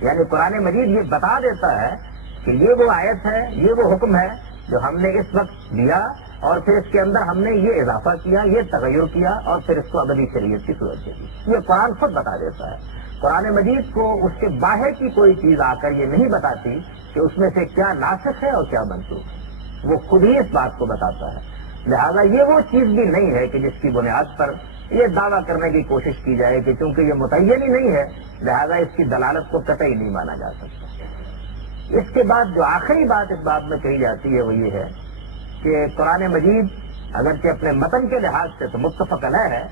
یعنی قرآن مجید یہ بتا دیتا ہے کہ یہ وہ آیت ہے، یہ وہ حکم ہے جو ہم نے اس وقت دیا اور پھر اس کے اندر ہم نے یہ اضافہ کیا، یہ تغیر کیا اور پھر اس کو ابدی شریعت کی صورت دے دی۔ یہ قرآن خود بتا دیتا ہے۔ قرآن مجید کو اس کے باہر کی کوئی چیز آ کر یہ نہیں بتاتی کہ اس میں سے کیا ناسخ ہے اور کیا منسوخ ہے، وہ خود ہی اس بات کو بتاتا ہے۔ لہذا یہ وہ چیز بھی نہیں ہے کہ جس کی بنیاد پر یہ دعویٰ کرنے کی کوشش کی جائے کہ چونکہ یہ متعین ہی نہیں ہے لہذا اس کی دلالت کو قطعی نہیں مانا جا سکتا۔ اس کے بعد جو آخری بات اس بات میں کہی جاتی ہے وہ یہ ہے کہ قرآن مجید اگرچہ اپنے متن کے لحاظ سے تو متفق علیہ ہے،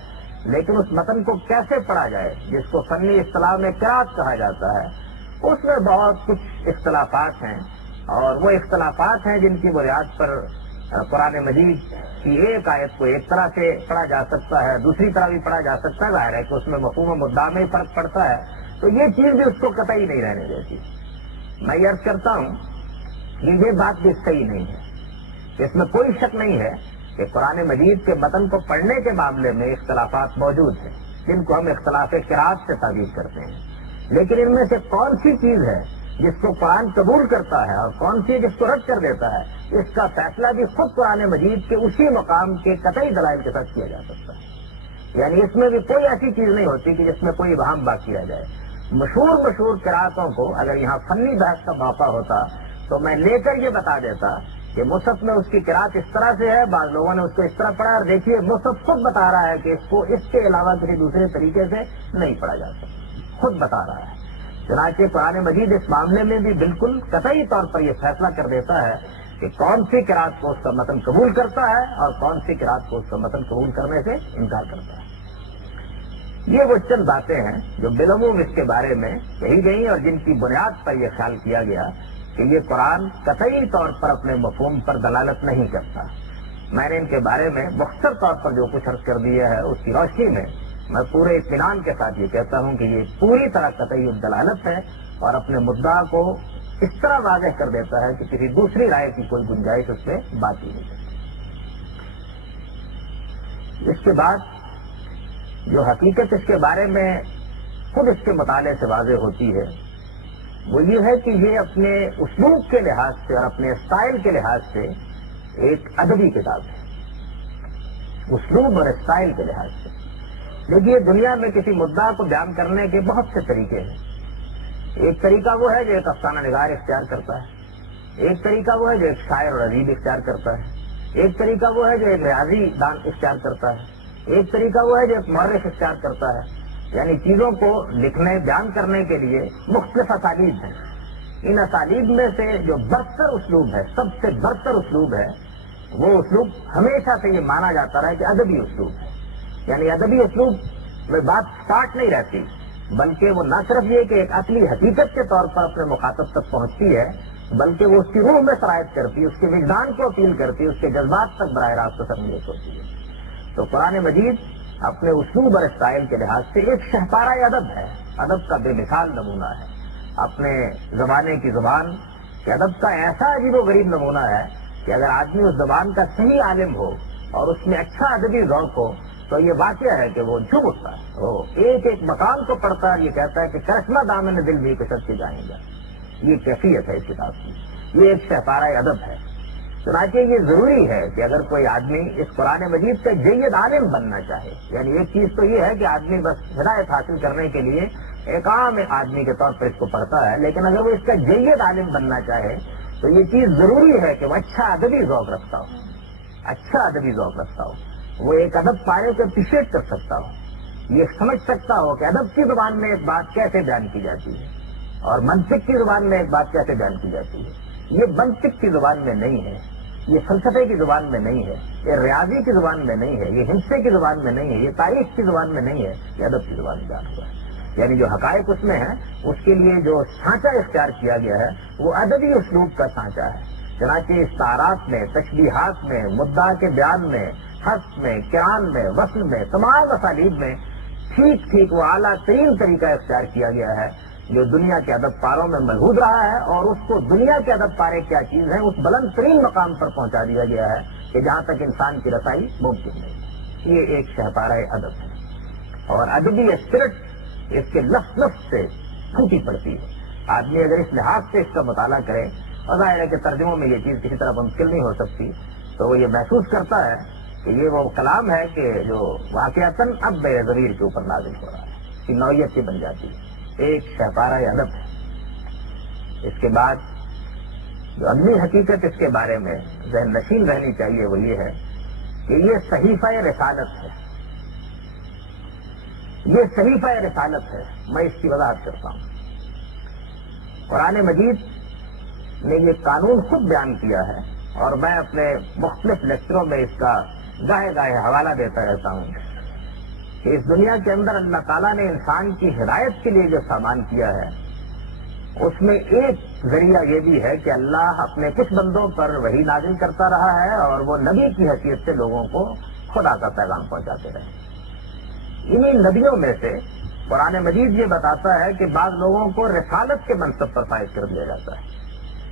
لیکن اس متن کو کیسے پڑھا جائے جس کو فنی اصطلاح میں قرات کہا جاتا ہے اس میں بہت کچھ اختلافات ہیں، اور وہ اختلافات ہیں جن کی بنیاد پر قرآن مجید کی ایک آیت کو ایک طرح سے پڑھا جا سکتا ہے، دوسری طرح بھی پڑھا جا سکتا ہے۔ ظاہر ہے کہ اس میں مفہوم و مدعا میں فرق پڑتا ہے، تو یہ چیز بھی اس کو قطعی نہیں رہنے دیتی۔ میں یہ عرض کرتا ہوں کہ یہ بات بھی صحیح نہیں ہے، اس میں کوئی شک نہیں ہے کہ قرآن مجید کے متن کو پڑھنے کے معاملے میں اختلافات موجود ہیں جن کو ہم اختلاف قرات سے تعبیر کرتے ہیں، لیکن ان میں سے کون سی چیز ہے جس کو قرآن قبول کرتا ہے اور کون سی جس کو رد کر دیتا ہے، اس کا فیصلہ بھی خود قرآن مجید کے اسی مقام کے قطعی دلائل کے ساتھ کیا جا سکتا ہے۔ یعنی اس میں بھی کوئی ایسی چیز نہیں ہوتی کہ جس میں کوئی ابہام باقی رہ جائے۔ مشہور قراتوں کو اگر یہاں فنی بحث کا موقع ہوتا تو میں لے کر یہ بتا دیتا کہ مصحف میں اس کی قرات اس طرح سے ہے، بعض لوگوں نے اس کو اس طرح پڑھا، اور دیکھیے مصحف خود بتا رہا ہے کہ اس کو اس کے علاوہ کسی دوسرے طریقے سے نہیں پڑھا جا سکتا، خود بتا رہا ہے۔ چنانچہ قرآن مجید اس معاملے میں بھی بالکل قطعی طور پر یہ فیصلہ کر دیتا ہے کہ کون سی قرات کو اس کا متن قبول کرتا ہے اور کون سی قرات کو اس کا متن قبول کرنے سے انکار کرتا ہے۔ یہ وہ چند باتیں ہیں جو بالعموم اس کے بارے میں کہی گئی اور جن کی بنیاد پر یہ خیال کیا گیا کہ یہ قرآن قطعی طور پر اپنے مفہوم پر دلالت نہیں کرتا، میں نے ان کے بارے میں مختصر طور پر جو کچھ عرض کر دیا ہے اس کی روشنی میں میں پورے اطمینان کے ساتھ یہ کہتا ہوں کہ یہ پوری طرح قطعی الدلالت ہے اور اپنے مدعا کو اس طرح واضح کر دیتا ہے کہ کسی دوسری رائے کی کوئی گنجائش اس میں باقی نہیں ہے۔ اس کے بعد جو حقیقت اس کے بارے میں خود اس کے مطالعے سے واضح ہوتی ہے وہ یہ ہے کہ یہ اپنے اسلوب کے لحاظ سے اور اپنے اسٹائل کے لحاظ سے ایک ادبی کتاب ہے، اسلوب اور اسٹائل کے لحاظ سے۔ دیکھیے دنیا میں کسی مدعا کو بیان کرنے کے بہت سے طریقے ہیں۔ ایک طریقہ وہ ہے جو ایک افسانہ نگار اختیار کرتا ہے، ایک طریقہ وہ ہے جو ایک شاعر اور ادیب اختیار کرتا ہے، ایک طریقہ وہ ہے جو ایک ریاضی دان اختیار کرتا ہے، ایک طریقہ وہ ہے جو ایک مورخ اختیار کرتا ہے۔ یعنی چیزوں کو لکھنے بیان کرنے کے لیے مختلف اسالیب ہیں۔ ان اسالیب میں سے جو برتر اسلوب ہے، سب سے برتر اسلوب ہے، وہ اسلوب ہمیشہ سے یہ مانا جاتا رہا کہ ادبی اسلوب ہے۔ یعنی ادبی اسلوب میں بات سٹارٹ نہیں رہتی، بلکہ وہ نہ صرف یہ کہ ایک عقلی حقیقت کے طور پر اپنے مخاطب تک پہنچتی ہے، بلکہ وہ اس کی روح میں سرایت کرتی ہے، اس کے وجدان کو اپیل کرتی ہے، اس کے جذبات تک براہ راست تسلیت ہوتی ہے۔ تو قرآن مجید اپنے اسلوب اور اسٹائل کے لحاظ سے ایک شہپارہ ادب ہے، ادب کا بے مثال نمونہ ہے۔ اپنے زمانے کی زبان کے ادب کا ایسا عجیب و غریب نمونہ ہے کہ اگر آدمی اس زبان کا صحیح عالم ہو اور اس میں اچھا ادبی ذوق ہو تو یہ واقعہ ہے کہ وہ جھوم اٹھتا ہے، وہ ایک ایک مقام کو پڑھتا ہے، یہ کہتا ہے کہ کرشمہ دامن دل بھی کشت کے جائیں گا۔ یہ کیفیت ہے اس کتاب کی، یہ ایک شہپارہ ادب ہے۔ چنانچہ یہ ضروری ہے کہ اگر کوئی آدمی اس قرآن مجید کا جید عالم بننا چاہے، یعنی ایک چیز تو یہ ہے کہ آدمی بس ہدایت حاصل کرنے کے لیے ایک عام آدمی کے طور پر اس کو پڑھتا ہے، لیکن اگر وہ اس کا جید عالم بننا چاہے تو یہ چیز ضروری ہے کہ وہ اچھا ادبی ذوق رکھتا ہو، اچھا ادبی ذوق رکھتا ہو، وہ ایک ادب پارے کو اپریشیٹ کر سکتا ہو، یہ سمجھ سکتا ہو کہ ادب کی زبان میں ایک بات کیسے بیان کی جاتی ہے اور منطق کی زبان میں ایک بات کیسے بیان کی جاتی ہے۔ یہ منطق کی زبان میں نہیں ہے، یہ فلسفے کی زبان میں نہیں ہے، یہ ریاضی کی زبان میں نہیں ہے، یہ ہندسے کی زبان میں نہیں ہے، یہ تاریخ کی زبان میں نہیں ہے، یہ ادب کی زبان میں بیان ہوا ہے۔ یعنی جو حقائق اس میں ہیں اس کے لیے جو سانچہ اختیار کیا گیا ہے وہ ادبی اسلوب کا سانچہ ہے۔ چنانچہ استعارات میں، تشبیہات میں، مدعا کے بیان میں، حذف میں، قرآن میں، وصل میں، تمام اسالیب میں ٹھیک ٹھیک وہ اعلیٰ ترین طریقہ اختیار کیا گیا ہے جو دنیا کے ادب پاروں میں ملحوظ رہا ہے، اور اس کو دنیا کے ادب پارے کیا چیز ہے اس بلند ترین مقام پر پہنچا دیا گیا ہے کہ جہاں تک انسان کی رسائی ممکن نہیں۔ یہ ایک شہپارہ ادب ہے اور ادبی اسپرٹ اس کے لفظ لفظ سے پھوٹی پڑتی ہے۔ آدمی اگر اس لحاظ سے اس کا مطالعہ کرے، اور ظاہر ہے کہ ترجموں میں یہ چیز کسی طرح ممکن نہیں ہو سکتی، تو وہ یہ محسوس کرتا ہے کہ یہ وہ کلام ہے کہ جو واقعتاً اب میرے ضمیر کے اوپر نازل ہو رہا ہے، اس کی نوعیت کی بن جاتی ہے، ایک شہپارہ ادب ہے۔ اس کے بعد جو اگلی حقیقت اس کے بارے میں ذہن نشین رہنی چاہیے وہ یہ ہے کہ یہ صحیفہ رسالت ہے، یہ صحیفہ رسالت ہے۔ میں اس کی وضاحت کرتا ہوں۔ قرآن مجید نے یہ قانون خود بیان کیا ہے اور میں اپنے مختلف لیکچروں میں اس کا گاہے گاہے حوالہ دیتا رہتا ہوں کہ اس دنیا کے اندر اللہ تعالیٰ نے انسان کی ہدایت کے لیے جو سامان کیا ہے اس میں ایک ذریعہ یہ بھی ہے کہ اللہ اپنے کچھ بندوں پر وحی نازل کرتا رہا ہے اور وہ نبی کی حیثیت سے لوگوں کو خدا کا پیغام پہنچاتے رہے۔ انہی نبیوں میں سے قرآن مجید یہ بتاتا ہے کہ بعض لوگوں کو رسالت کے منصب پر فائز کر دیا جاتا ہے،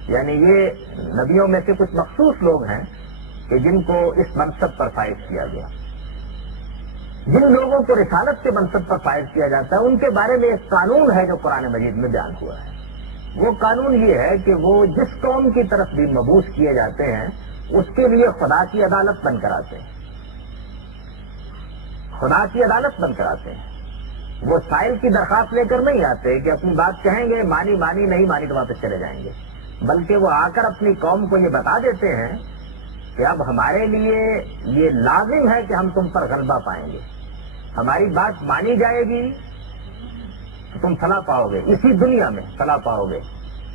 یعنی یہ نبیوں میں سے کچھ مخصوص لوگ ہیں کہ جن کو اس منصب پر فائز کیا گیا۔ جن لوگوں کو رسالت کے منصب پر فائز کیا جاتا ہے ان کے بارے میں ایک قانون ہے جو قرآن مجید میں بیان ہوا ہے۔ وہ قانون یہ ہے کہ وہ جس قوم کی طرف بھی مبعوث کیے جاتے ہیں اس کے لیے خدا کی عدالت بن کر آتے ہیں، خدا کی عدالت بن کر آتے ہیں۔ وہ سائل کی درخواست لے کر نہیں آتے کہ اپنی بات کہیں گے، مانی مانی، نہیں مانی تو واپس چلے جائیں گے، بلکہ وہ آ کر اپنی قوم کو یہ بتا دیتے ہیں کہ اب ہمارے لیے یہ لازم ہے کہ ہم تم پر غلبہ پائیں گے، ہماری بات مانی جائے گی تو تم فلاح پاؤ گے، اسی دنیا میں فلاح پاؤ گے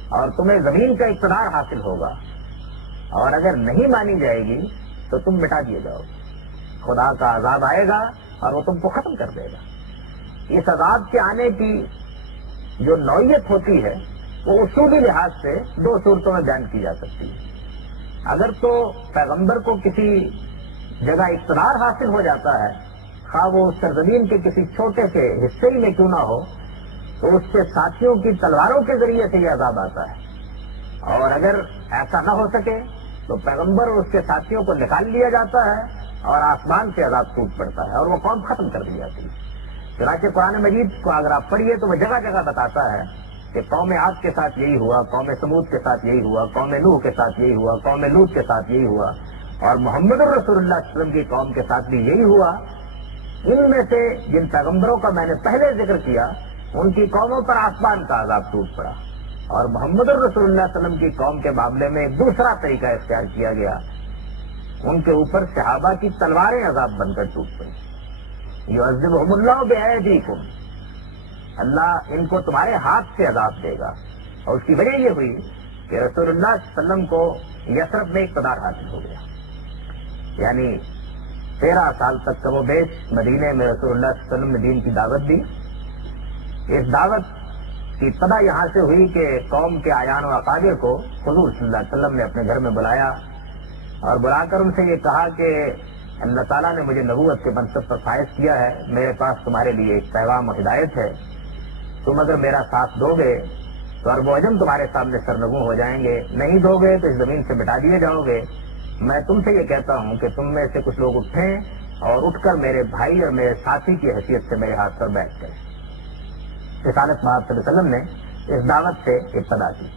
اور تمہیں زمین کا اقتدار حاصل ہوگا، اور اگر نہیں مانی جائے گی تو تم مٹا دیے جاؤ گے، خدا کا عذاب آئے گا اور وہ تم کو ختم کر دے گا۔ اس عذاب کے آنے کی جو نوعیت ہوتی ہے وہ اصولی لحاظ سے دو صورتوں میں بیان کی جا سکتی ہے۔ اگر تو پیغمبر کو کسی جگہ اقتدار حاصل ہو جاتا ہے، خواہ وہ اس سرزمین کے کسی چھوٹے سے حصے ہی میں کیوں نہ ہو، تو اس کے ساتھیوں کی تلواروں کے ذریعے سے یہ عذاب آتا ہے، اور اگر ایسا نہ ہو سکے تو پیغمبر اور اس کے ساتھیوں کو نکال لیا جاتا ہے اور آسمان سے عذاب ٹوٹ پڑتا ہے اور وہ قوم ختم کر دی جاتی ہے۔ چنانچہ قرآن مجید کو اگر آپ پڑھیے تو وہ جگہ جگہ بتاتا ہے کہ قوم عاد کے ساتھ یہی ہوا، قوم سمود کے ساتھ یہی ہوا، قوم نوح کے ساتھ یہی ہوا، قوم لوط کے ساتھ یہی ہوا، اور محمد الرسول اللہ صلی اللہ علیہ وسلم کی قوم کے ساتھ بھی یہی ہوا۔ ان میں سے جن پیغمبروں کا میں نے پہلے ذکر کیا ان کی قوموں پر آسمان کا عذاب ٹوٹ پڑا، اور محمد الرسول اللہ صلی اللہ علیہ وسلم کی قوم کے معاملے میں ایک دوسرا طریقہ اختیار کیا گیا، ان کے اوپر صحابہ کی تلواریں عذاب بن کر ٹوٹ پڑی۔ یعذبہم اللہ بایدیکم، اللہ ان کو تمہارے ہاتھ سے عذاب دے گا، اور اس کی وجہ یہ ہوئی کہ رسول اللہ صلی اللہ علیہ وسلم کو یثرب میں اقتدار حاصل ہو گیا، یعنی 13 سال تک کم و بیش مدینے میں رسول اللہ صلی اللہ علیہ وسلم نے دین کی دعوت دی۔ اس دعوت کی ابتدا یہاں سے ہوئی کہ قوم کے اعیان و اکابر کو حضور صلی اللہ علیہ وسلم نے اپنے گھر میں بلایا اور بلا کر ان سے یہ کہا کہ اللہ تعالیٰ نے مجھے نبوت کے منصب پر فائز کیا ہے، میرے پاس تمہارے لیے ایک پیغام و ہدایت ہے، تم اگر میرا ساتھ دو گے تو عرب و عجم تمہارے سامنے سرنگوں ہو جائیں گے، نہیں دو گے تو اس زمین سے مٹا دیے جاؤ گے۔ میں تم سے یہ کہتا ہوں کہ تم میں سے کچھ لوگ اٹھیں اور اٹھ کر میرے بھائی اور میرے ساتھی کی حیثیت سے میرے ہاتھ پر بیٹھ کریں۔ رسالت محمد صلی اللہ علیہ وسلم نے اس دعوت سے ابتدا کی،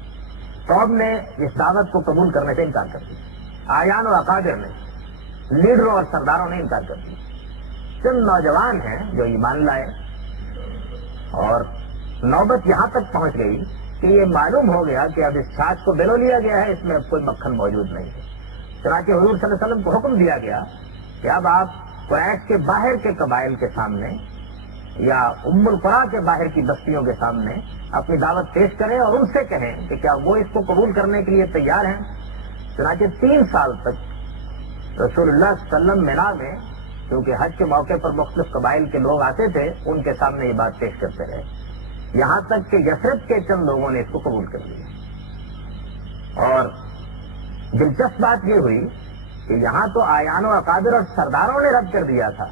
قوم نے اس دعوت کو قبول کرنے سے انکار کر دیا، اعیان و اکابر نے، لیڈروں اور سرداروں نے انکار کر دیا۔ چند نوجوان ہیں جو ایمان لائے، اور نوبت یہاں تک پہنچ گئی کہ یہ معلوم ہو گیا کہ اب اس چھاچ کو بلو لیا گیا ہے، اس میں اب کوئی مکھن موجود نہیں ہے۔ چنانچہ حضور صلی اللہ علیہ وسلم کو حکم دیا گیا کہ اب آپ قریش کے باہر کے قبائل کے سامنے یا ام القریٰ کے باہر کی بستیوں کے سامنے اپنی دعوت پیش کریں اور ان سے کہیں کہ کیا وہ اس کو قبول کرنے کے لیے تیار ہیں۔ چنانچہ 3 سال تک رسول اللہ صلی اللہ علیہ وسلم مینا میں، کیونکہ حج کے موقع پر مختلف قبائل کے لوگ آتے تھے، ان کے سامنے یہ بات پیش کرتے رہے، یہاں تک کہ یثرب کے چند لوگوں نے اس کو قبول کر لیا۔ اور دلچسپ بات یہ ہوئی کہ یہاں تو اعیان و اکابر اور سرداروں نے رد کر دیا تھا،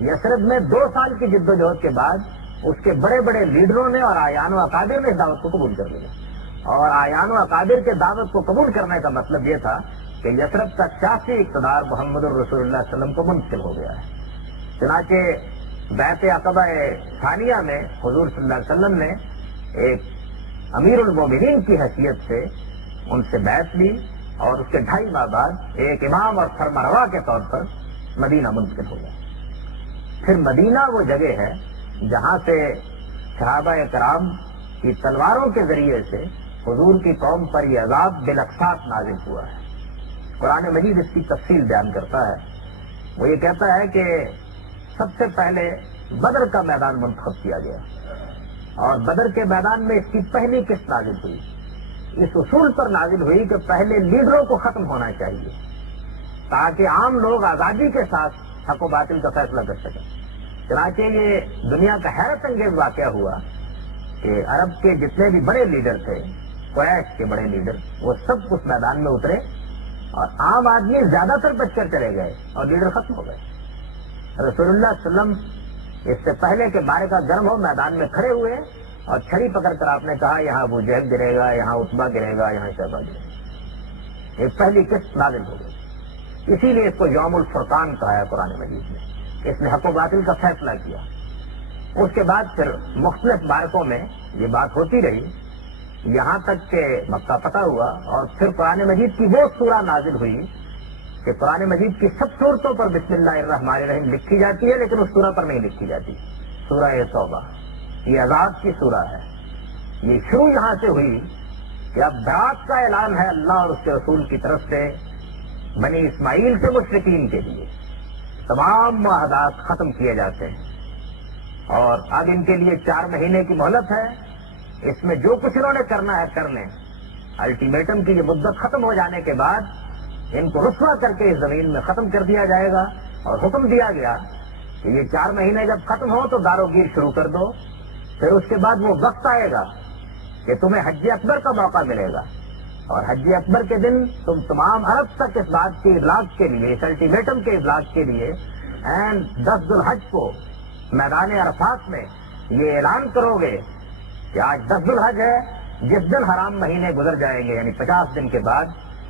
یثرب میں 2 سال کی جد و جہد کے بعد اس کے بڑے بڑے لیڈروں نے اور اعیان و اکابر نے اس دعوت کو قبول کر لیا، اور اعیان و اکابر کے دعوت کو قبول کرنے کا مطلب یہ تھا کہ یثرب کا سیاسی اقتدار محمد الرسول اللہ صلی اللہ علیہ وسلم کو منتقل ہو گیا ہے۔ چنانچہ بیعت عقبہ ثانیہ میں حضور صلی اللہ علیہ وسلم نے ایک امیر المومنین کی حیثیت سے ان سے بیعت لی، اور اس کے 2.5 ماہ بعد ایک امام اور فرمانروا کے طور پر مدینہ منتقل ہو گیا۔ پھر مدینہ وہ جگہ ہے جہاں سے صحابہ کرام کی تلواروں کے ذریعے سے حضور کی قوم پر یہ عذاب بالاقساط نازل ہوا ہے۔ قرآن مجید اس کی تفصیل بیان کرتا ہے، وہ یہ کہتا ہے کہ سب سے پہلے بدر کا میدان منتخب کیا گیا، اور بدر کے میدان میں اس کی پہلی قسط نازل ہوئی۔ اس اصول پر نازل ہوئی کہ پہلے لیڈروں کو ختم ہونا چاہیے تاکہ عام لوگ آزادی کے ساتھ حق و باطل کا فیصلہ کر سکیں۔ چنانچہ یہ دنیا کا حیرت انگیز واقعہ ہوا کہ عرب کے جتنے بھی بڑے لیڈر تھے، قریش کے بڑے لیڈر، وہ سب اس میدان میں اترے، اور عام آدمی زیادہ تر بچ کر چلے گئے اور لیڈر ختم ہو گئے۔ رسول اللہ صلی اللہ علیہ وسلم اس سے پہلے کہ بارے کا گرم ہو میدان میں کھڑے ہوئے، اور چھڑی پکڑ کر آپ نے کہا یہاں ابو جہل گرے گا، یہاں عتبہ گرے گا، یہاں شیبہ گرے گا۔ ایک پہلی قسط نازل ہو گئی، اسی لیے اس کو یوم الفرقان کہا ہے قرآن مجید میں، اس نے حق و باطل کا فیصلہ کیا۔ اس کے بعد پھر مختلف بارکوں میں یہ بات ہوتی رہی، یہاں تک کہ مکہ فتح ہوا، اور پھر قرآن مجید کی وہ سورہ نازل ہوئی کہ قرآن مجید کی سب صورتوں پر بسم اللہ الرحمن الرحیم لکھی جاتی ہے، لیکن اس سورہ پر نہیں لکھی جاتی۔ سورہ توبہ یہ عذاب کی سورہ ہے۔ یہ شروع یہاں سے ہوئی کہ اب برات کا اعلان ہے اللہ اور اس کے رسول کی طرف سے بنی اسماعیل کے مشرکین کے لیے، تمام معاہدات ختم کیے جاتے ہیں، اور اب ان کے لیے 4 مہینے کی مہلت ہے، اس میں جو کچھ انہوں نے کرنا ہے کر لیں۔ الٹیمیٹم کی یہ مدت ختم ہو جانے کے بعد ان کو رسوا کر کے اس زمین میں ختم کر دیا جائے گا، اور حکم دیا گیا کہ یہ 4 مہینے جب ختم ہو تو دار و گیر شروع کر دو، پھر اس کے بعد وہ وقت آئے گا کہ تمہیں حج اکبر کا موقع ملے گا، اور حج اکبر کے دن تم تمام عرب تک اس بات کے ابلاغ کے لیے، اس الٹیمیٹم کے ابلاغ کے لیے 10 ذوالحج کو میدان عرفات میں یہ اعلان کرو گے کہ آج 10 ذوالحج ہے، جس دن حرام مہینے گزر جائیں گے، یعنی 50 دن کے بعد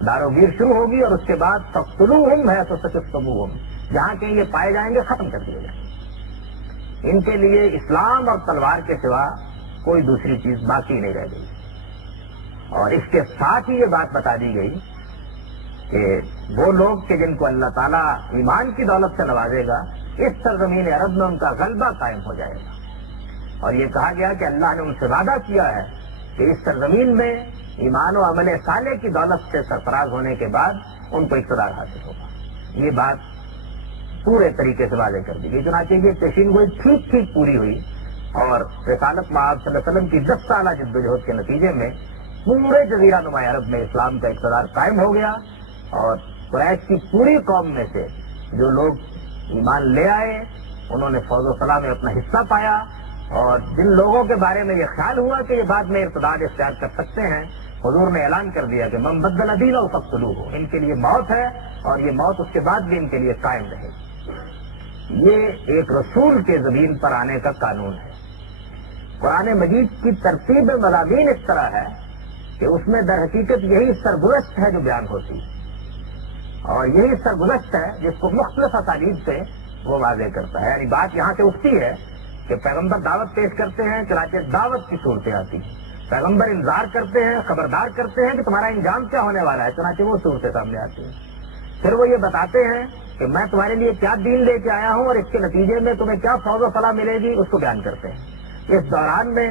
داروگیر شروع ہوگی، اور اس کے بعد فقتلوہم ہے تو ستفتموہم، جہاں کہیں یہ پائے جائیں گے ختم کر دیے جائیں گے۔ ان کے لیے اسلام اور تلوار کے سوا کوئی دوسری چیز باقی نہیں رہ گئی۔ اور اس کے ساتھ ہی یہ بات بتا دی گئی کہ وہ لوگ کہ جن کو اللہ تعالیٰ ایمان کی دولت سے نوازے گا، اس سرزمین عرب میں ان کا غلبہ قائم ہو جائے گا۔ اور یہ کہا گیا کہ اللہ نے ان سے وعدہ کیا ہے کہ اس سرزمین میں ایمان و عمل صالح کی دولت سے سرفراز ہونے کے بعد ان کو اقتدار حاصل ہوگا۔ یہ بات پورے طریقے سے واضح کر دی گئی۔ چنانچہ یہ پیشین گوئی ٹھیک ٹھیک پوری ہوئی، اور رسالت مآب صلی اللہ علیہ وسلم کی 10 سالہ جدوجہد کے نتیجے میں پورے جزیرہ نما عرب میں اسلام کا اقتدار قائم ہو گیا، اور قریش کی پوری قوم میں سے جو لوگ ایمان لے آئے انہوں نے فوز و فلاح میں اپنا حصہ پایا، اور جن لوگوں کے بارے میں یہ خیال ہوا کہ یہ بعد میں ارتداد اختیار کر سکتے ہیں، حضور نے اعلان کر دیا کہ من بدل دینہ فاقتلوہ، ان کے لیے موت ہے، اور یہ موت اس کے بعد بھی ان کے لیے قائم رہے گی۔ یہ ایک رسول کے زمین پر آنے کا قانون ہے۔ قرآن مجید کی ترتیب مضامین اس طرح ہے کہ اس میں در حقیقت یہی سرگزشت ہے جو بیان ہوتی ہے، اور یہی سرگزشت ہے جس کو مختلف اسالیب سے وہ واضح کرتا ہے۔ یعنی بات یہاں سے اٹھتی ہے کہ پیغمبر دعوت پیش کرتے ہیں، چنانچہ دعوت کی صورتیں آتی ہیں، پیغمبر انذار کرتے ہیں، خبردار کرتے ہیں کہ تمہارا انجام کیا ہونے والا ہے، چنانچہ وہ صورتیں سامنے آتی ہیں۔ پھر وہ یہ بتاتے ہیں کہ میں تمہارے لیے کیا دین لے کے آیا ہوں اور اس کے نتیجے میں تمہیں کیا فوز و فلاح ملے گی، اس کو بیان کرتے ہیں۔ اس دوران میں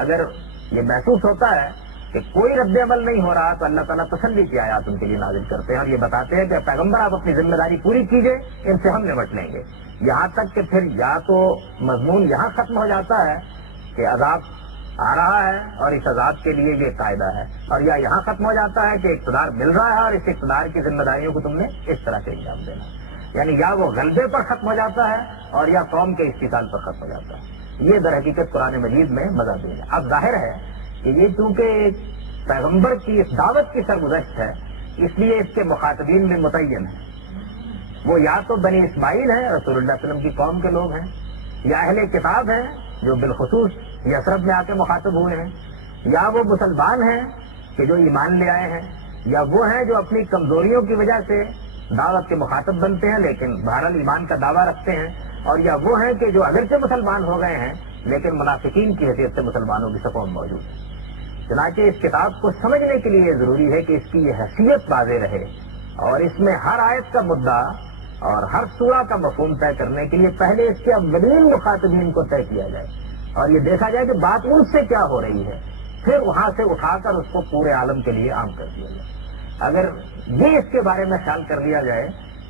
اگر یہ محسوس ہوتا ہے کہ کوئی رد عمل نہیں ہو رہا تو اللہ تعالیٰ تسلی کی آیات ان کے لیے نازل کرتے ہیں، اور یہ بتاتے ہیں کہ پیغمبر آپ اپنی ذمہ داری پوری کیجئے، ان سے ہم نمٹ لیں گے۔ یہاں تک کہ پھر یا تو مضمون یہاں ختم ہو جاتا ہے کہ عذاب آ رہا ہے اور اس عذاب کے لیے یہ قاعدہ ہے، اور یا یہاں ختم ہو جاتا ہے کہ اقتدار مل رہا ہے اور اس اقتدار کی ذمہ داریوں کو تم نے اس طرح سے انجام دینا ہے۔ یعنی یا وہ غلبے پر ختم ہو جاتا ہے اور یا قوم کے استحصال پر ختم ہو جاتا ہے۔ یہ در حقیقت قرآن مجید میں مضامین ہے۔ اب ظاہر ہے کہ یہ چونکہ ایک پیغمبر کی اس دعوت کی سرگزشت ہے، اس لیے اس کے مخاطبین میں متعین ہے۔ وہ یا تو بنی اسماعیل ہیں، رسول اللہ صلی اللہ علیہ وسلم کی قوم کے لوگ ہیں، یا اہل کتاب ہیں جو بالخصوص یثرب میں آ کے مخاطب ہوئے ہیں، یا وہ مسلمان ہیں کہ جو ایمان لے آئے ہیں، یا وہ ہیں جو اپنی کمزوریوں کی وجہ سے دعوت کے مخاطب بنتے ہیں لیکن بہرحال ایمان کا دعویٰ رکھتے ہیں، اور یا وہ ہیں کہ جو اگرچہ مسلمان ہو گئے ہیں لیکن منافقین کی حیثیت سے مسلمانوں کی صفوں میں موجود ہیں۔ چنانچہ اس کتاب کو سمجھنے کے لیے یہ ضروری ہے کہ اس کی یہ حیثیت واضح رہے، اور اس میں ہر آیت کا مدعا اور ہر سورہ کا مفہوم طے کرنے کے لیے پہلے اس کے اولین مخاطبین کو طے کیا جائے، اور یہ دیکھا جائے کہ بات ان سے کیا ہو رہی ہے، پھر وہاں سے اٹھا کر اس کو پورے عالم کے لیے عام کر دیا جائے۔ اگر یہ اس کے بارے میں خیال کر لیا جائے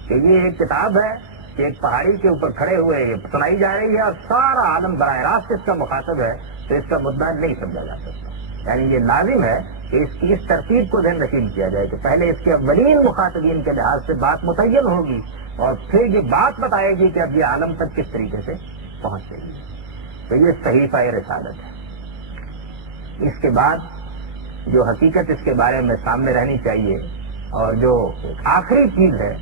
کہ یہ ایک کتاب ہے کہ ایک پہاڑی کے اوپر کھڑے ہوئے یہ سنائی جا رہی ہے اور سارا عالم براہ راست اس کا مخاطب ہے، تو اس کا مدعا نہیں سمجھا جا سکتا۔ یعنی یہ لازم ہے کہ اس کی اس ترتیب کو ذہن نشین کیا جائے کہ پہلے اس کے اولین مخاطبین کے لحاظ سے بات متعین ہوگی، اور پھر یہ بات بتائے گی کہ اب یہ عالم تک کس طریقے سے پہنچے گی۔ تو یہ صحیفہ رسالت ہے۔ اس کے بعد جو حقیقت اس کے بارے میں سامنے رہنی چاہیے، اور جو آخری چیز ہے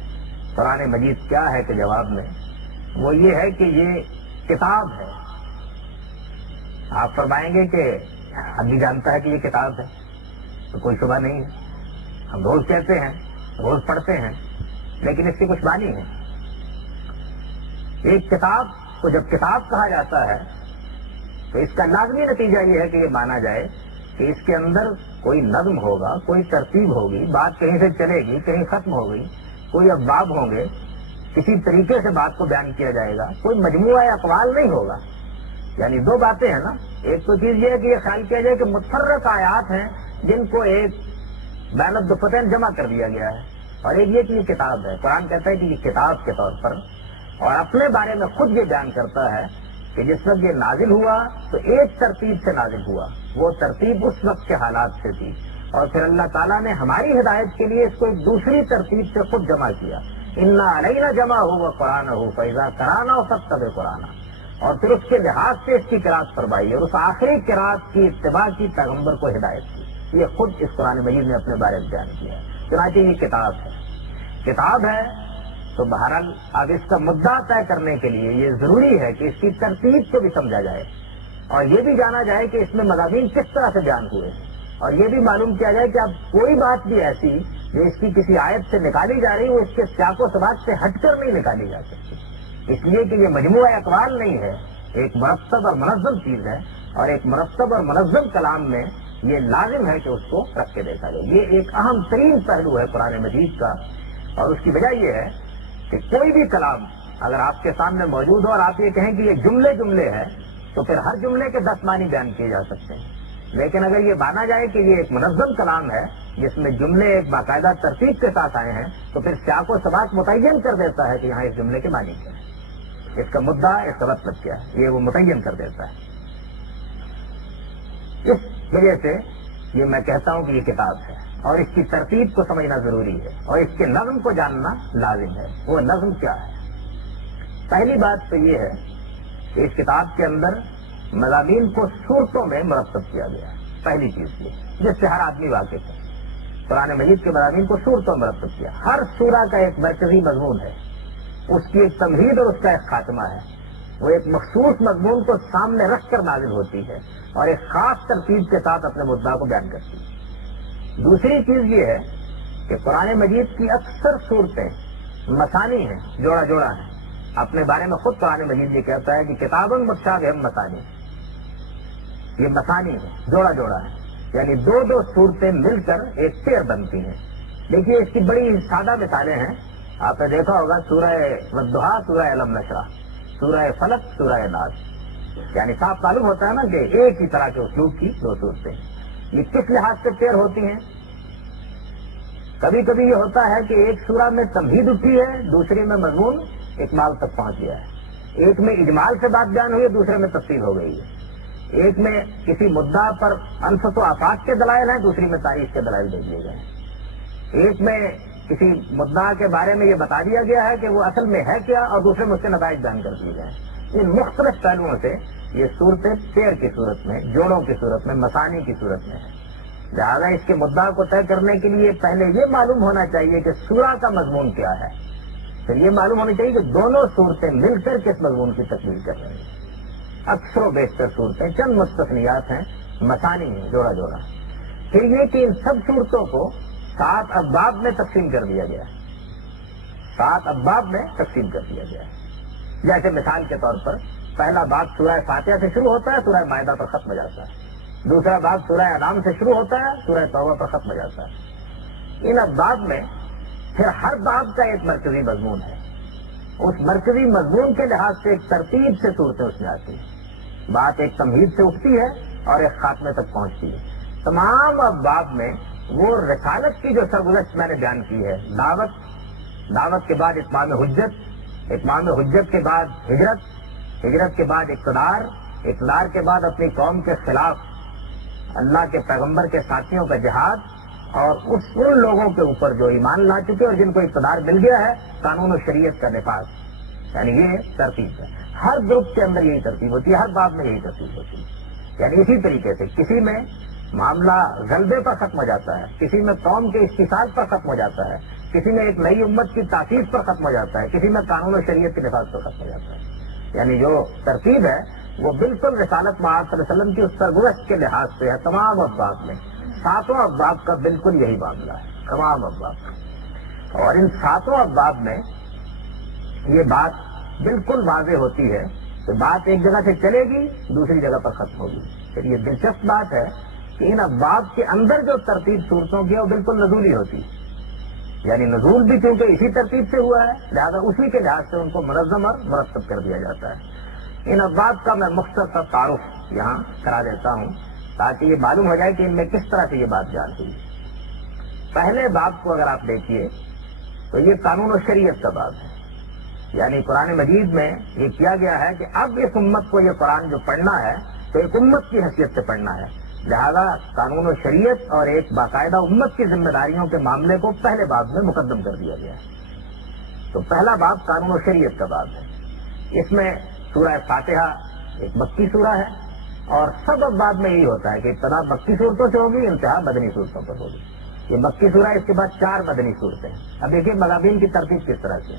قرآن مجید کیا ہے کہ جواب میں، وہ یہ ہے کہ یہ کتاب ہے۔ آپ فرمائیں گے کہ آدمی جانتا ہے کہ یہ کتاب ہے، تو کوئی شبہ نہیں ہے، ہم روز کہتے ہیں، روز پڑھتے ہیں، لیکن اس کے کچھ معنی ہیں۔ ایک کتاب کو جب کتاب کہا جاتا ہے تو اس کا لازمی نتیجہ یہ ہے کہ یہ مانا جائے کہ اس کے اندر کوئی نظم ہوگا، کوئی ترتیب ہوگی، بات کہیں سے چلے گی، کہیں ختم ہوگی، کوئی ابواب ہوں گے، کسی طریقے سے بات کو بیان کیا جائے گا، کوئی مجموعہ اقوال نہیں ہوگا۔ یعنی دو باتیں ہیں نا، ایک تو چیز یہ ہے کہ یہ خیال کیا جائے کہ متفرق آیات ہیں جن کو ایک بین الدفتین جمع کر دیا گیا ہے، اور ایک یہ کہ یہ کتاب ہے۔ قرآن کہتا ہے کہ یہ کتاب کے طور پر، اور اپنے بارے میں خود یہ بیان کرتا ہے کہ جس وقت یہ نازل ہوا تو ایک ترتیب سے نازل ہوا، وہ ترتیب اس وقت کے حالات سے تھی، اور پھر اللہ تعالیٰ نے ہماری ہدایت کے لیے اس کو ایک دوسری ترتیب سے خود جمع کیا۔ انا علینا جمع ہوا قرآن ہو فیضا کرانا ہو سب طب قرآن، اور پھر اس کے لحاظ سے اس کی قرات فرمائی، اور اس آخری قرات کی اتباع کی پیغمبر کو ہدایت کی۔ یہ خود اس قرآن مجید نے اپنے بارے میں بیان کیا ہے. چنانچہ یہ کتاب ہے تو بہرحال اب اس کا مدعا طے کرنے کے لیے یہ ضروری ہے کہ اس کی ترتیب کو بھی سمجھا جائے اور یہ بھی جانا جائے کہ اس میں مضامین کس طرح سے بیان ہوئے اور یہ بھی معلوم کیا جائے کہ اب کوئی بات بھی ایسی جو اس کی کسی آیت سے نکالی جا رہی وہ اس کے سیاق و سباق سے ہٹ کر نہیں نکالی جا سکتی، اس لیے کہ یہ مجموعہ اقوال نہیں ہے، ایک مرتب اور منظم چیز ہے، اور ایک مرتب اور منظم کلام میں یہ لازم ہے کہ اس کو رکھ کے دیکھا جائے. یہ ایک اہم ترین پہلو ہے قرآن مجید کا، اور اس کی وجہ یہ ہے کہ کوئی بھی کلام اگر آپ کے سامنے موجود ہو اور آپ یہ کہیں کہ یہ جملے ہے تو پھر ہر جملے کے 10 معنی بیان کیے جا سکتے ہیں. لیکن اگر یہ مانا جائے کہ یہ ایک منظم کلام ہے جس میں جملے ایک باقاعدہ ترتیب کے ساتھ آئے ہیں تو پھر سیاق و سباق متعین کر دیتا ہے کہ یہاں اس جملے کے معنی کیا ہے، اس کا مدعا، اس کا مطلب کیا ہے، یہ وہ متعین کر دیتا ہے. اس وجہ سے یہ میں کہتا ہوں کہ یہ کتاب ہے اور اس کی ترتیب کو سمجھنا ضروری ہے اور اس کے نظم کو جاننا لازم ہے. وہ نظم کیا ہے؟ پہلی بات تو یہ ہے کہ اس کتاب کے اندر مضامین کو صورتوں میں مرتب کیا گیا ہے. پہلی چیز یہ جس سے ہر آدمی واقف ہے، قرآن مجید کے مضامین کو صورتوں میں مرتب کیا. ہر سورہ کا ایک مرکزی مضمون ہے، اس کی ایک تمہید اور اس کا ایک خاتمہ ہے. وہ ایک مخصوص مضمون کو سامنے رکھ کر نازل ہوتی ہے اور ایک خاص ترتیب کے ساتھ اپنے مدعا کو بیان کرتی ہے. دوسری چیز یہ ہے کہ قرآن مجید کی اکثر صورتیں مثانی ہیں، جوڑا جوڑا ہیں. اپنے بارے میں خود قرآن مجید یہ کہتا ہے کہ کتاباً متشابہۃ مثانی، یہ مثانی ہے، جوڑا جوڑا ہے، یعنی دو دو صورتیں مل کر ایک پیر بنتی ہیں. دیکھیے اس کی بڑی سادہ مثالیں ہیں. آپ نے دیکھا ہوگا سورہ والضحیٰ، سورہ علم نشرح، سورہ فلق، سورہ ناس، یعنی صاف معلوم ہوتا ہے نا کہ ایک ہی طرح کے اسلوب کی دو صورتیں. یہ کس لحاظ سے پیر ہوتی ہیں؟ کبھی کبھی یہ ہوتا ہے کہ ایک سورہ میں تمہید اٹھی ہے، دوسری میں مضمون اکمال تک پہنچ گیا ہے. ایک میں اجمال سے بات بیان ہوئی ہے، دوسرے میں تفصیل ہو گئی ہے. ایک میں کسی مدعا پر انفس و آفاق کے دلائل ہیں، دوسری میں تاریخ کے دلائل دے دیے گئے ہیں. ایک میں کسی مدعا کے بارے میں یہ بتا دیا گیا ہے کہ وہ اصل میں ہے کیا، اور دوسرے میں اس کے نتائج بیان کر دیے گئے ہیں. ان مختلف پہلوؤں سے یہ صورتیں پیر کی صورت میں، جوڑوں کی صورت میں، مثانی کی صورت میں ہے. لہٰذا اس کے مدعا کو طے کرنے کے لیے پہلے یہ معلوم ہونا چاہیے کہ سورہ کا مضمون کیا ہے، پھر یہ معلوم ہونا چاہیے کہ دونوں صورتیں مل کر کس مضمون کی تکمیل کر رہی ہیں. اکثر و بیشتر صورتیں چند مستثنیات ہیں، مثانی ہیں، جوڑا جوڑا. پھر یہ کہ ان سب صورتوں کو 7 ابواب میں تقسیم کر دیا گیا ہے، 7 ابواب میں تقسیم کر دیا گیا ہے. جیسے مثال کے طور پر پہلا باب سورہ فاتحہ سے شروع ہوتا ہے، سورہ مائدہ پر ختم ہو جاتا ہے. دوسرا باب سورہ انعام سے شروع ہوتا ہے، سورہ توبہ پر ختم ہو جاتا ہے. ان ابواب میں پھر ہر باب کا ایک مرکزی مضمون ہے. اس مرکزی مضمون کے لحاظ سے ایک ترتیب سے صورتیں اس میں آتی ہیں. بات ایک تمہید سے اٹھتی ہے اور ایک خاتمے تک پہنچتی ہے. تمام ابواب میں وہ رسالت کی جو سرگزشت میں نے بیان کی ہے، دعوت کے بعد اتمام حجت، اتمام حجت کے بعد ہجرت کے بعد اقتدار کے بعد اپنی قوم کے خلاف اللہ کے پیغمبر کے ساتھیوں کا جہاد، اور ان لوگوں کے اوپر جو ایمان لا چکے اور جن کو اقتدار مل گیا ہے، قانون و شریعت کا نفاذ. یعنی یہ ترتیب ہے. ہر گروپ کے اندر یہی ترتیب ہوتی ہے، ہر باب میں یہی ترتیب ہوتی ہے. یعنی اسی طریقے سے کسی میں معاملہ غلبے پر ختم ہو جاتا ہے، کسی میں قوم کے استحصال پر ختم ہو جاتا ہے، کسی میں ایک نئی امت کی تاسیس پر ختم ہو جاتا ہے، کسی میں قانون و شریعت کے نفاذ پر ختم ہو جاتا ہے. یعنی جو ترتیب ہے وہ بالکل رسالت محمد صلی اللہ علیہ وسلم کی اس سرگزشت کے لحاظ سے ہے. تمام ابواب میں 7 ابواب کا بالکل یہی معاملہ ہے، تمام ابواب کا. اور ان 7 ابواب میں یہ بات بالکل واضح ہوتی ہے کہ بات ایک جگہ سے چلے گی، دوسری جگہ پر ختم ہوگی. پھر یہ دلچسپ بات ہے کہ ان ابواب کے اندر جو ترتیب صورتوں کی ہے وہ بالکل نزولی ہوتی ہے. یعنی نزول بھی کیونکہ اسی ترتیب سے ہوا ہے، لہذا اسی کے لحاظ سے ان کو منظم اور مرتب کر دیا جاتا ہے. ان ابواب کا میں مختصر تعارف یہاں کرا دیتا ہوں تاکہ یہ معلوم ہو جائے کہ ان میں کس طرح سے یہ بات جان ہوئی. پہلے باب کو اگر آپ دیکھیے تو یہ قانون و شریعت کا باب ہے. یعنی قرآن مجید میں یہ کیا گیا ہے کہ اب اس امت کو یہ قرآن جو پڑھنا ہے تو ایک امت کی حیثیت سے پڑھنا ہے، لہذا قانون و شریعت اور ایک باقاعدہ امت کی ذمہ داریوں کے معاملے کو پہلے باب میں مقدم کر دیا گیا ہے. تو پہلا باب قانون و شریعت کا باب ہے. اس میں سورہ فاتحہ ایک مکی سورہ ہے اور سبب بعد میں یہی ہوتا ہے کہ ابتدا مکی صورتوں سے ہوگی، انتہا مدنی صورتوں پر ہوگی. یہ مکی سورہ، اس کے بعد 4 مدنی صورتیں ہیں. اب دیکھیے مضامین کی ترتیب کس طرح سے.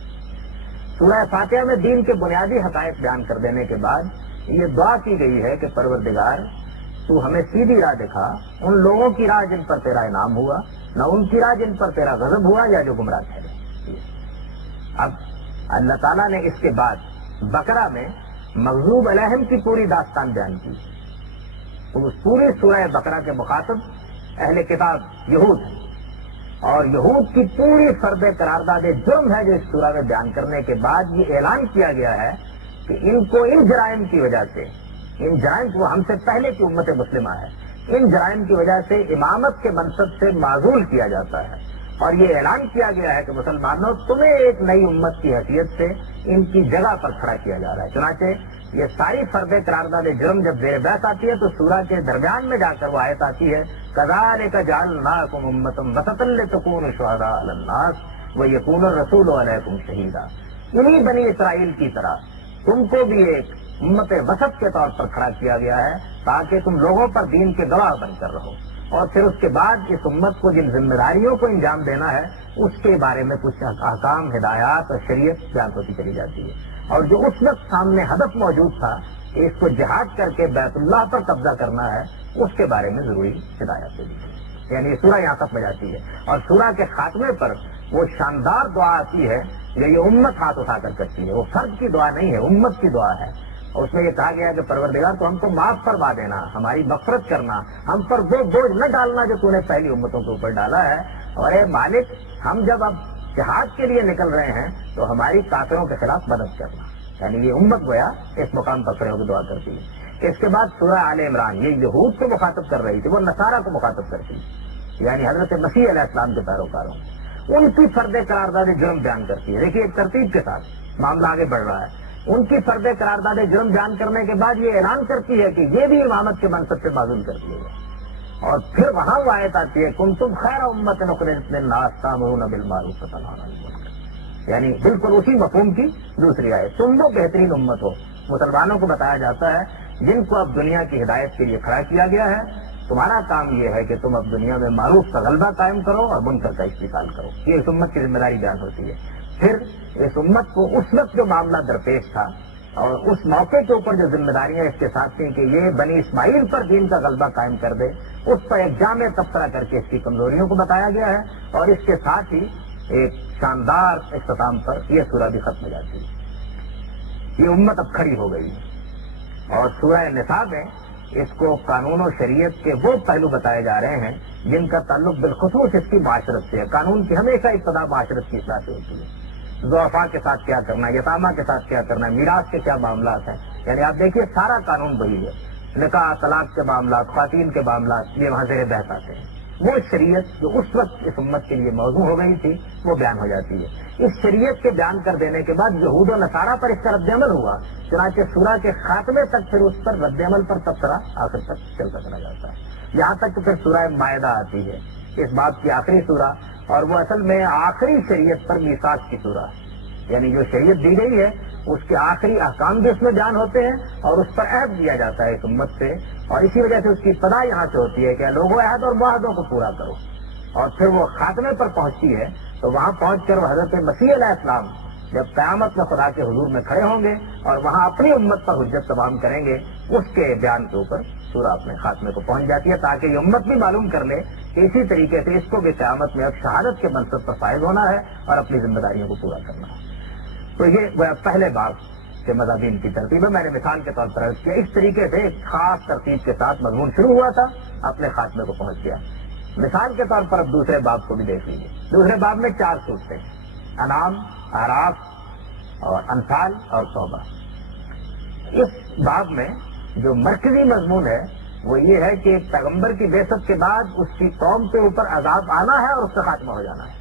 سورہ فاتحہ میں دین کے بنیادی حقائق بیان کر دینے کے بعد یہ دعا کی گئی ہے کہ پروردگار تو ہمیں سیدھی راہ دکھا، ان لوگوں کی راہ جن پر تیرا انعام ہوا، نہ ان کی راہ جن پر تیرا غضب ہوا یا جو گمراہ ٹھہرے. اب اللہ تعالیٰ نے اس کے بعد بقرہ میں مغضوب علیہم کی پوری داستان بیان کی. تو اس پوری سورہ بقرہ کے مخاطب اہل کتاب یہود ہیں، اور یہود کی پوری فرد قرارداد جرم ہے جو اس سورہ میں بیان کرنے کے بعد یہ اعلان کیا گیا ہے کہ ان کو ان جرائم کی وجہ سے، ان جرائم کو ہم سے پہلے کی امت مسلمہ ہے، ان جرائم کی وجہ سے امامت کے منصب سے معزول کیا جاتا ہے. اور یہ اعلان کیا گیا ہے کہ مسلمانوں تمہیں ایک نئی امت کی حیثیت سے ان کی جگہ پر کھڑا کیا جا رہا ہے. چنانچہ یہ ساری فرد قرارداد جرم جب زیر بحث آتی ہے تو سورہ کے درمیان میں جا کر وہ آیت آتی ہے کذالک جعلناکم امۃ وسطا لتکونوا شہداء علی الناس ویکون الرسول علیکم شہیدا. انہی بنی اسرائیل کی طرح تم کو بھی ایک امت وسط کے طور پر کھڑا کیا گیا ہے تاکہ تم لوگوں پر دین کے گواہ بن کر رہو. اور پھر اس کے بعد اس امت کو جن ذمہ داریوں کو انجام دینا ہے اس کے بارے میں کچھ احکام، ہدایات اور شریعت بیان ہوتی چلی جاتی ہے. اور جو اس وقت سامنے ہدف موجود تھا کہ اس کو جہاد کر کے بیت اللہ پر قبضہ کرنا ہے، اس کے بارے میں ضروری ہدایات دی ہے. یعنی سورہ یہاں تک بجاتی ہے. اور سورہ کے خاتمے پر وہ شاندار دعا آتی ہے جو یہ امت ہاتھ اٹھا کر کرتی ہے. وہ فرد کی دعا نہیں ہے، امت کی دعا ہے. اور اس میں یہ کہا گیا کہ پروردگار تو ہم کو معاف فرما دینا، ہماری مغفرت کرنا، ہم پر وہ بوجھ نہ ڈالنا جو تو نے پہلی امتوں کے اوپر ڈالا ہے. اور اے مالک، ہم جب اب جہاد کے لیے نکل رہے ہیں تو ہماری کافروں کے خلاف مدد کرنا. یعنی یہ امت گویا اس مقام پر کھڑے ہو کے دعا کرتی ہے. اس کے بعد سورہ آل عمران یہ یہود کو مخاطب کر رہی تھی، وہ نصارہ کو مخاطب کرتی ہے، یعنی حضرت مسیح علیہ السلام کے پیروکاروں. ان کی فرد قرارداد جرم بیان کرتی ہے. دیکھیے ایک ترتیب کے ساتھ معاملہ آگے بڑھ رہا ہے. ان کی فرد قرارداد جرم بیان کرنے کے بعد یہ اعلان کرتی ہے کہ یہ بھی امامت کے منصب سے معزول کر دیے گئے. اور پھر وہاں وہ آیت آتی ہے کنتم خیر امت اخرجت للناس تأمرون بالمعروف وتنہون عن المنکر. یعنی بالکل اسی مفہوم کی دوسری آیت، تم وہ بہترین امت ہو. مسلمانوں کو بتایا جاتا ہے جن کو اب دنیا کی ہدایت کے لیے کھڑا کیا گیا ہے، تمہارا کام یہ ہے کہ تم اب دنیا میں معروف کا غلبہ قائم کرو اور منکر کا استحصال کرو. یہ اس امت کی ذمہ داری بیان ہوتی ہے. پھر اس امت کو اس وقت جو معاملہ درپیش تھا اور اس موقع کے اوپر جو ذمہ داریاں اس کے ساتھ تھیں کہ یہ بنی اسماعیل پر دین کا غلبہ قائم کر دے، اس پر ایک جامع تبصرہ کر کے اس کی کمزوریوں کو بتایا گیا ہے. اور اس کے ساتھ ہی ایک شاندار اختتام پر یہ سورہ بھی ختم ہو جاتی ہے. یہ امت اب کھڑی ہو گئی ہے. اور سورہ نساء میں اس کو قانون و شریعت کے وہ پہلو بتائے جا رہے ہیں جن کا تعلق بالخصوص اس کی معاشرت سے ہے. قانون کی ہمیشہ ابتدا معاشرت کی اصلاح سے ہوتی ہے. ضعفاء کے ساتھ کیا کرنا ہے، یتامہ کے ساتھ کیا کرنا ہے، میراث کے کیا معاملات ہیں. یعنی آپ دیکھیے سارا قانون وہی ہے. نکاح، طلاق کے معاملات، خواتین کے معاملات، یہ وہاں زیر بحث آتے ہیں. وہ شریعت جو اس وقت اس امت کے لیے موضوع ہو گئی تھی وہ بیان ہو جاتی ہے. اس شریعت کے بیان کر دینے کے بعد یہود و نصارہ پر اس کا رد عمل ہوا. چنانچہ سورہ کے خاتمے تک پھر اس پر رد عمل پر تبصرہ آخر تک چلتا چلا جاتا ہے. یہاں تک کہ پھر سورہ مائدہ آتی ہے، اس بات کی آخری سورہ، اور وہ اصل میں آخری شریعت پر میثاق کی سورہ ہے. یعنی جو شریعت دی گئی ہے اس کے آخری احکام بھی اس میں بیان ہوتے ہیں اور اس پر عہد دیا جاتا ہے اس امت سے. اور اسی وجہ سے اس کی ابتدا یہاں سے ہوتی ہے کہ لوگوں عہد اور معاہدوں کو پورا کرو. اور پھر وہ خاتمے پر پہنچتی ہے تو وہاں پہنچ کر وہ حضرت مسیح علیہ السلام جب قیامت میں خدا کے حضور میں کھڑے ہوں گے اور وہاں اپنی امت پر حجت تمام کریں گے، اس کے بیان کے اوپر سورہ اپنے خاتمے کو پہنچ جاتی ہے تاکہ یہ امت بھی معلوم کر لے کہ اسی طریقے سے اس کو بھی قیامت میں اب شہادت کے منصب پر فائز ہونا ہے اور اپنی ذمہ داریوں کو پورا کرنا ہے. تو یہ پہلے باب کے مضامین کی ترتیب ہے. میں نے مثال کے طور پر عرض کیا اس طریقے سے ایک خاص ترتیب کے ساتھ مضمون شروع ہوا تھا، اپنے خاتمے کو پہنچ گیا. مثال کے طور پر اب دوسرے باب کو بھی دیکھ لیجیے. دوسرے باب میں 4 صورتیں، انعام، اعراف اور انفال اور توبہ. اس باب میں جو مرکزی مضمون ہے وہ یہ ہے کہ پیغمبر کی بعثت کے بعد اس کی قوم کے اوپر عذاب آنا ہے اور اس کا خاتمہ ہو جانا ہے.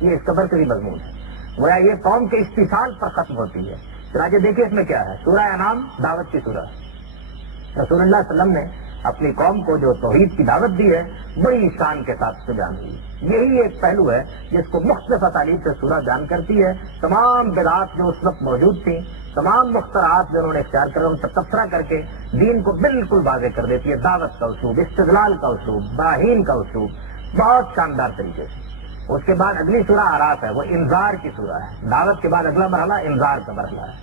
یہ اس کا مرکزی مضمون ہے. گویا یہ قوم کے استحصال پر ختم ہوتی ہے. چنانچہ دیکھیے اس میں کیا ہے. سورہ انعام دعوت کی سورہ. رسول اللہ صلی اللہ علیہ وسلم نے اپنی قوم کو جو توحید کی دعوت دی ہے بڑی شان کے ساتھ سے بیان ہوئی. یہی ایک پہلو ہے جس کو مختلف اسالیب سے سورہ بیان کرتی ہے. تمام بدعات جو اس وقت موجود تھیں، تمام مخترعات جو انہوں نے اختیار کر ان پر تبصرہ کر کے دین کو بالکل واضح کر دیتی ہے. دعوت کا اسلوب، استدلال کا اسلوب، براہین کا اسلوب، بہت شاندار طریقے سے. اس کے بعد اگلی سورہ آراف ہے، وہ انذار کی سورہ ہے. دعوت کے بعد اگلا مرحلہ انذار کا مرحلہ ہے.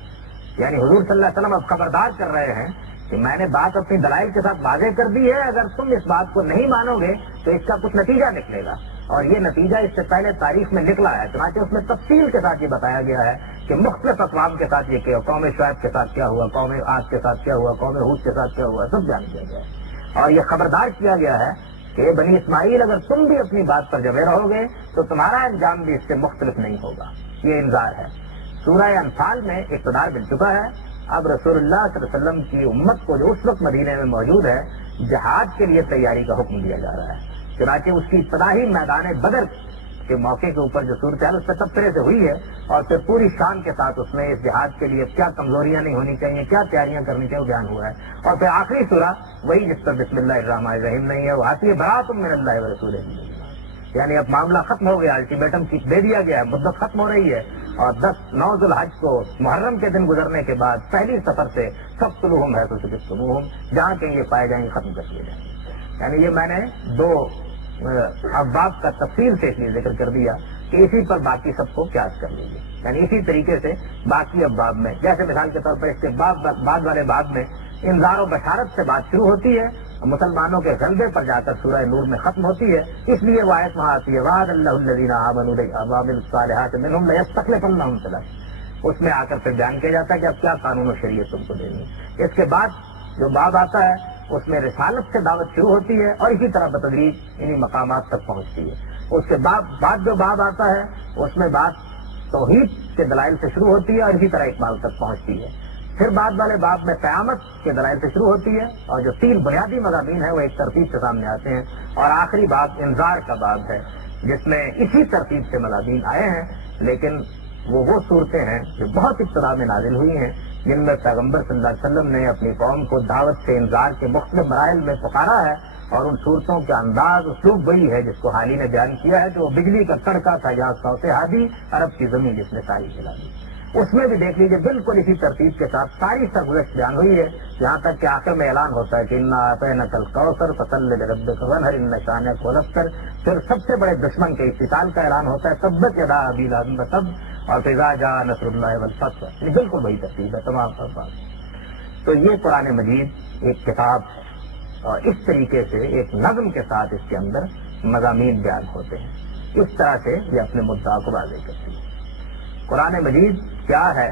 یعنی حضور صلی اللہ علیہ وسلم اب خبردار کر رہے ہیں کہ میں نے بات اپنی دلائل کے ساتھ واضح کر دی ہے، اگر تم اس بات کو نہیں مانو گے تو اس کا کچھ نتیجہ نکلے گا. اور یہ نتیجہ اس سے پہلے تاریخ میں نکلا ہے. چنانچہ اس میں تفصیل کے ساتھ یہ بتایا گیا ہے کہ مختلف اقوام کے ساتھ یہ کیا، قوم شعیب کے ساتھ کیا ہوا، قوم عاد کے ساتھ کیا ہوا، قوم ہود کے ساتھ کیا ہوا، سب جان دیا گیا ہے. اور یہ خبردار کیا گیا ہے کہ بنی اسماعیل اگر تم بھی اپنی بات پر جمے رہو گے تو تمہارا انجام بھی اس سے مختلف نہیں ہوگا. یہ انذار ہے. سورہ انفال میں اقتدار مل چکا ہے. اب رسول اللہ صلی اللہ علیہ وسلم کی امت کو جو اس وقت مدینے میں موجود ہے جہاد کے لیے تیاری کا حکم دیا جا رہا ہے. چنانچہ اس کی ابتدائی میدان بدر کے موقع کے اوپر جو صورتحال اس سے تبصرے سے ہوئی ہے اور پھر پوری شان کے ساتھ اس میں اس جہاد کے لیے کیا کمزوریاں نہیں ہونی چاہیے، کیا تیاریاں کرنی چاہیے بیان ہوا ہے. اور پھر آخری سورہ وہی جس پر بسم اللہ الرحمن الرحیم نہیں ہے، وہ آتی ہے برات من اللہ و رسولہ. یعنی اب معاملہ ختم ہو گیا، الٹیمیٹم دے دیا گیا ہے، مدت ختم ہو رہی ہے. اور 9 ذوالحج کو محرم کے دن گزرنے کے بعد پہلی سفر سے فاقتلوہم حیث ثقفتموہم، جہاں کہیں یہ پائے جائیں گے ختم کر دیے جائیں گے. یعنی یہ میں نے 2 ابواب کا تفصیل سے اس لیے ذکر کر دیا کہ اسی پر باقی سب کو قیاس کر لیجیے. یعنی اسی طریقے سے باقی ابواب میں، جیسے مثال کے طور پر اس کے بعد والے باب میں انذار و بشارت سے بات شروع ہوتی ہے، مسلمانوں کے غلبے پر جا کر سورہ نور میں ختم ہوتی ہے. اس لیے وہ آیت وہاں آتی ہے وعد اللہ الذین آمنوا وعملوا الصالحات منہم لیستخلفنہم فی الارض. اس میں آ کر پھر بیان کیا جاتا ہے کہ اب کیا قانون و شریعت تم کو دینی. اس کے بعد جو باب آتا ہے اس میں رسالت سے دعوت شروع ہوتی ہے اور اسی طرح بتدریج انہی مقامات تک پہنچتی ہے. اس کے بعد جو باب آتا ہے اس میں بات توحید کے دلائل سے شروع ہوتی ہے اور اسی طرح اقبال تک پہنچتی ہے. پھر بعد والے باب میں قیامت کے دلائل سے شروع ہوتی ہے اور جو 3 بنیادی مضامین ہیں وہ ایک ترتیب سے سامنے آتے ہیں. اور آخری باب انذار کا باب ہے جس میں اسی ترتیب سے مضامین آئے ہیں، لیکن وہ صورتیں ہیں جو بہت ابتدا میں نازل ہوئی ہیں جن میں پیغمبر صلی اللہ علیہ وسلم نے اپنی قوم کو دعوت سے انذار کے مختلف مراحل میں پکارا ہے. اور ان صورتوں کا انداز اسلوب وہی ہے جس کو حالی نے بیان کیا ہے کہ وہ بجلی کا تڑکا تھا جہاں سوتے ہادی عرب کی زمین جس نے ساری کھلا دی. اس میں بھی دیکھ لیجیے بالکل اسی ترتیب کے ساتھ ساری سرگزشت بیان ہوئی ہے، یہاں تک کہ آخر میں اعلان ہوتا ہے کہ انا اعطیناک الکوثر فصل لربک وانحر ان شانک هو الابتر. پھر سب سے بڑے دشمن کے اتصال کا اعلان ہوتا ہے تبت یدا ابی لہب وتب، اور اذا جاء نصر اللہ والفتح. یہ بالکل وہی ترتیب ہے تمام الفاظ. تو یہ قرآن مجید ایک کتاب ہے اور اس طریقے سے ایک نظم کے ساتھ اس کے اندر مضامین بیان ہوتے ہیں. اس طرح سے یہ اپنے مدعا کو واضح کرتی ہے. قرآن مجید کیا ہے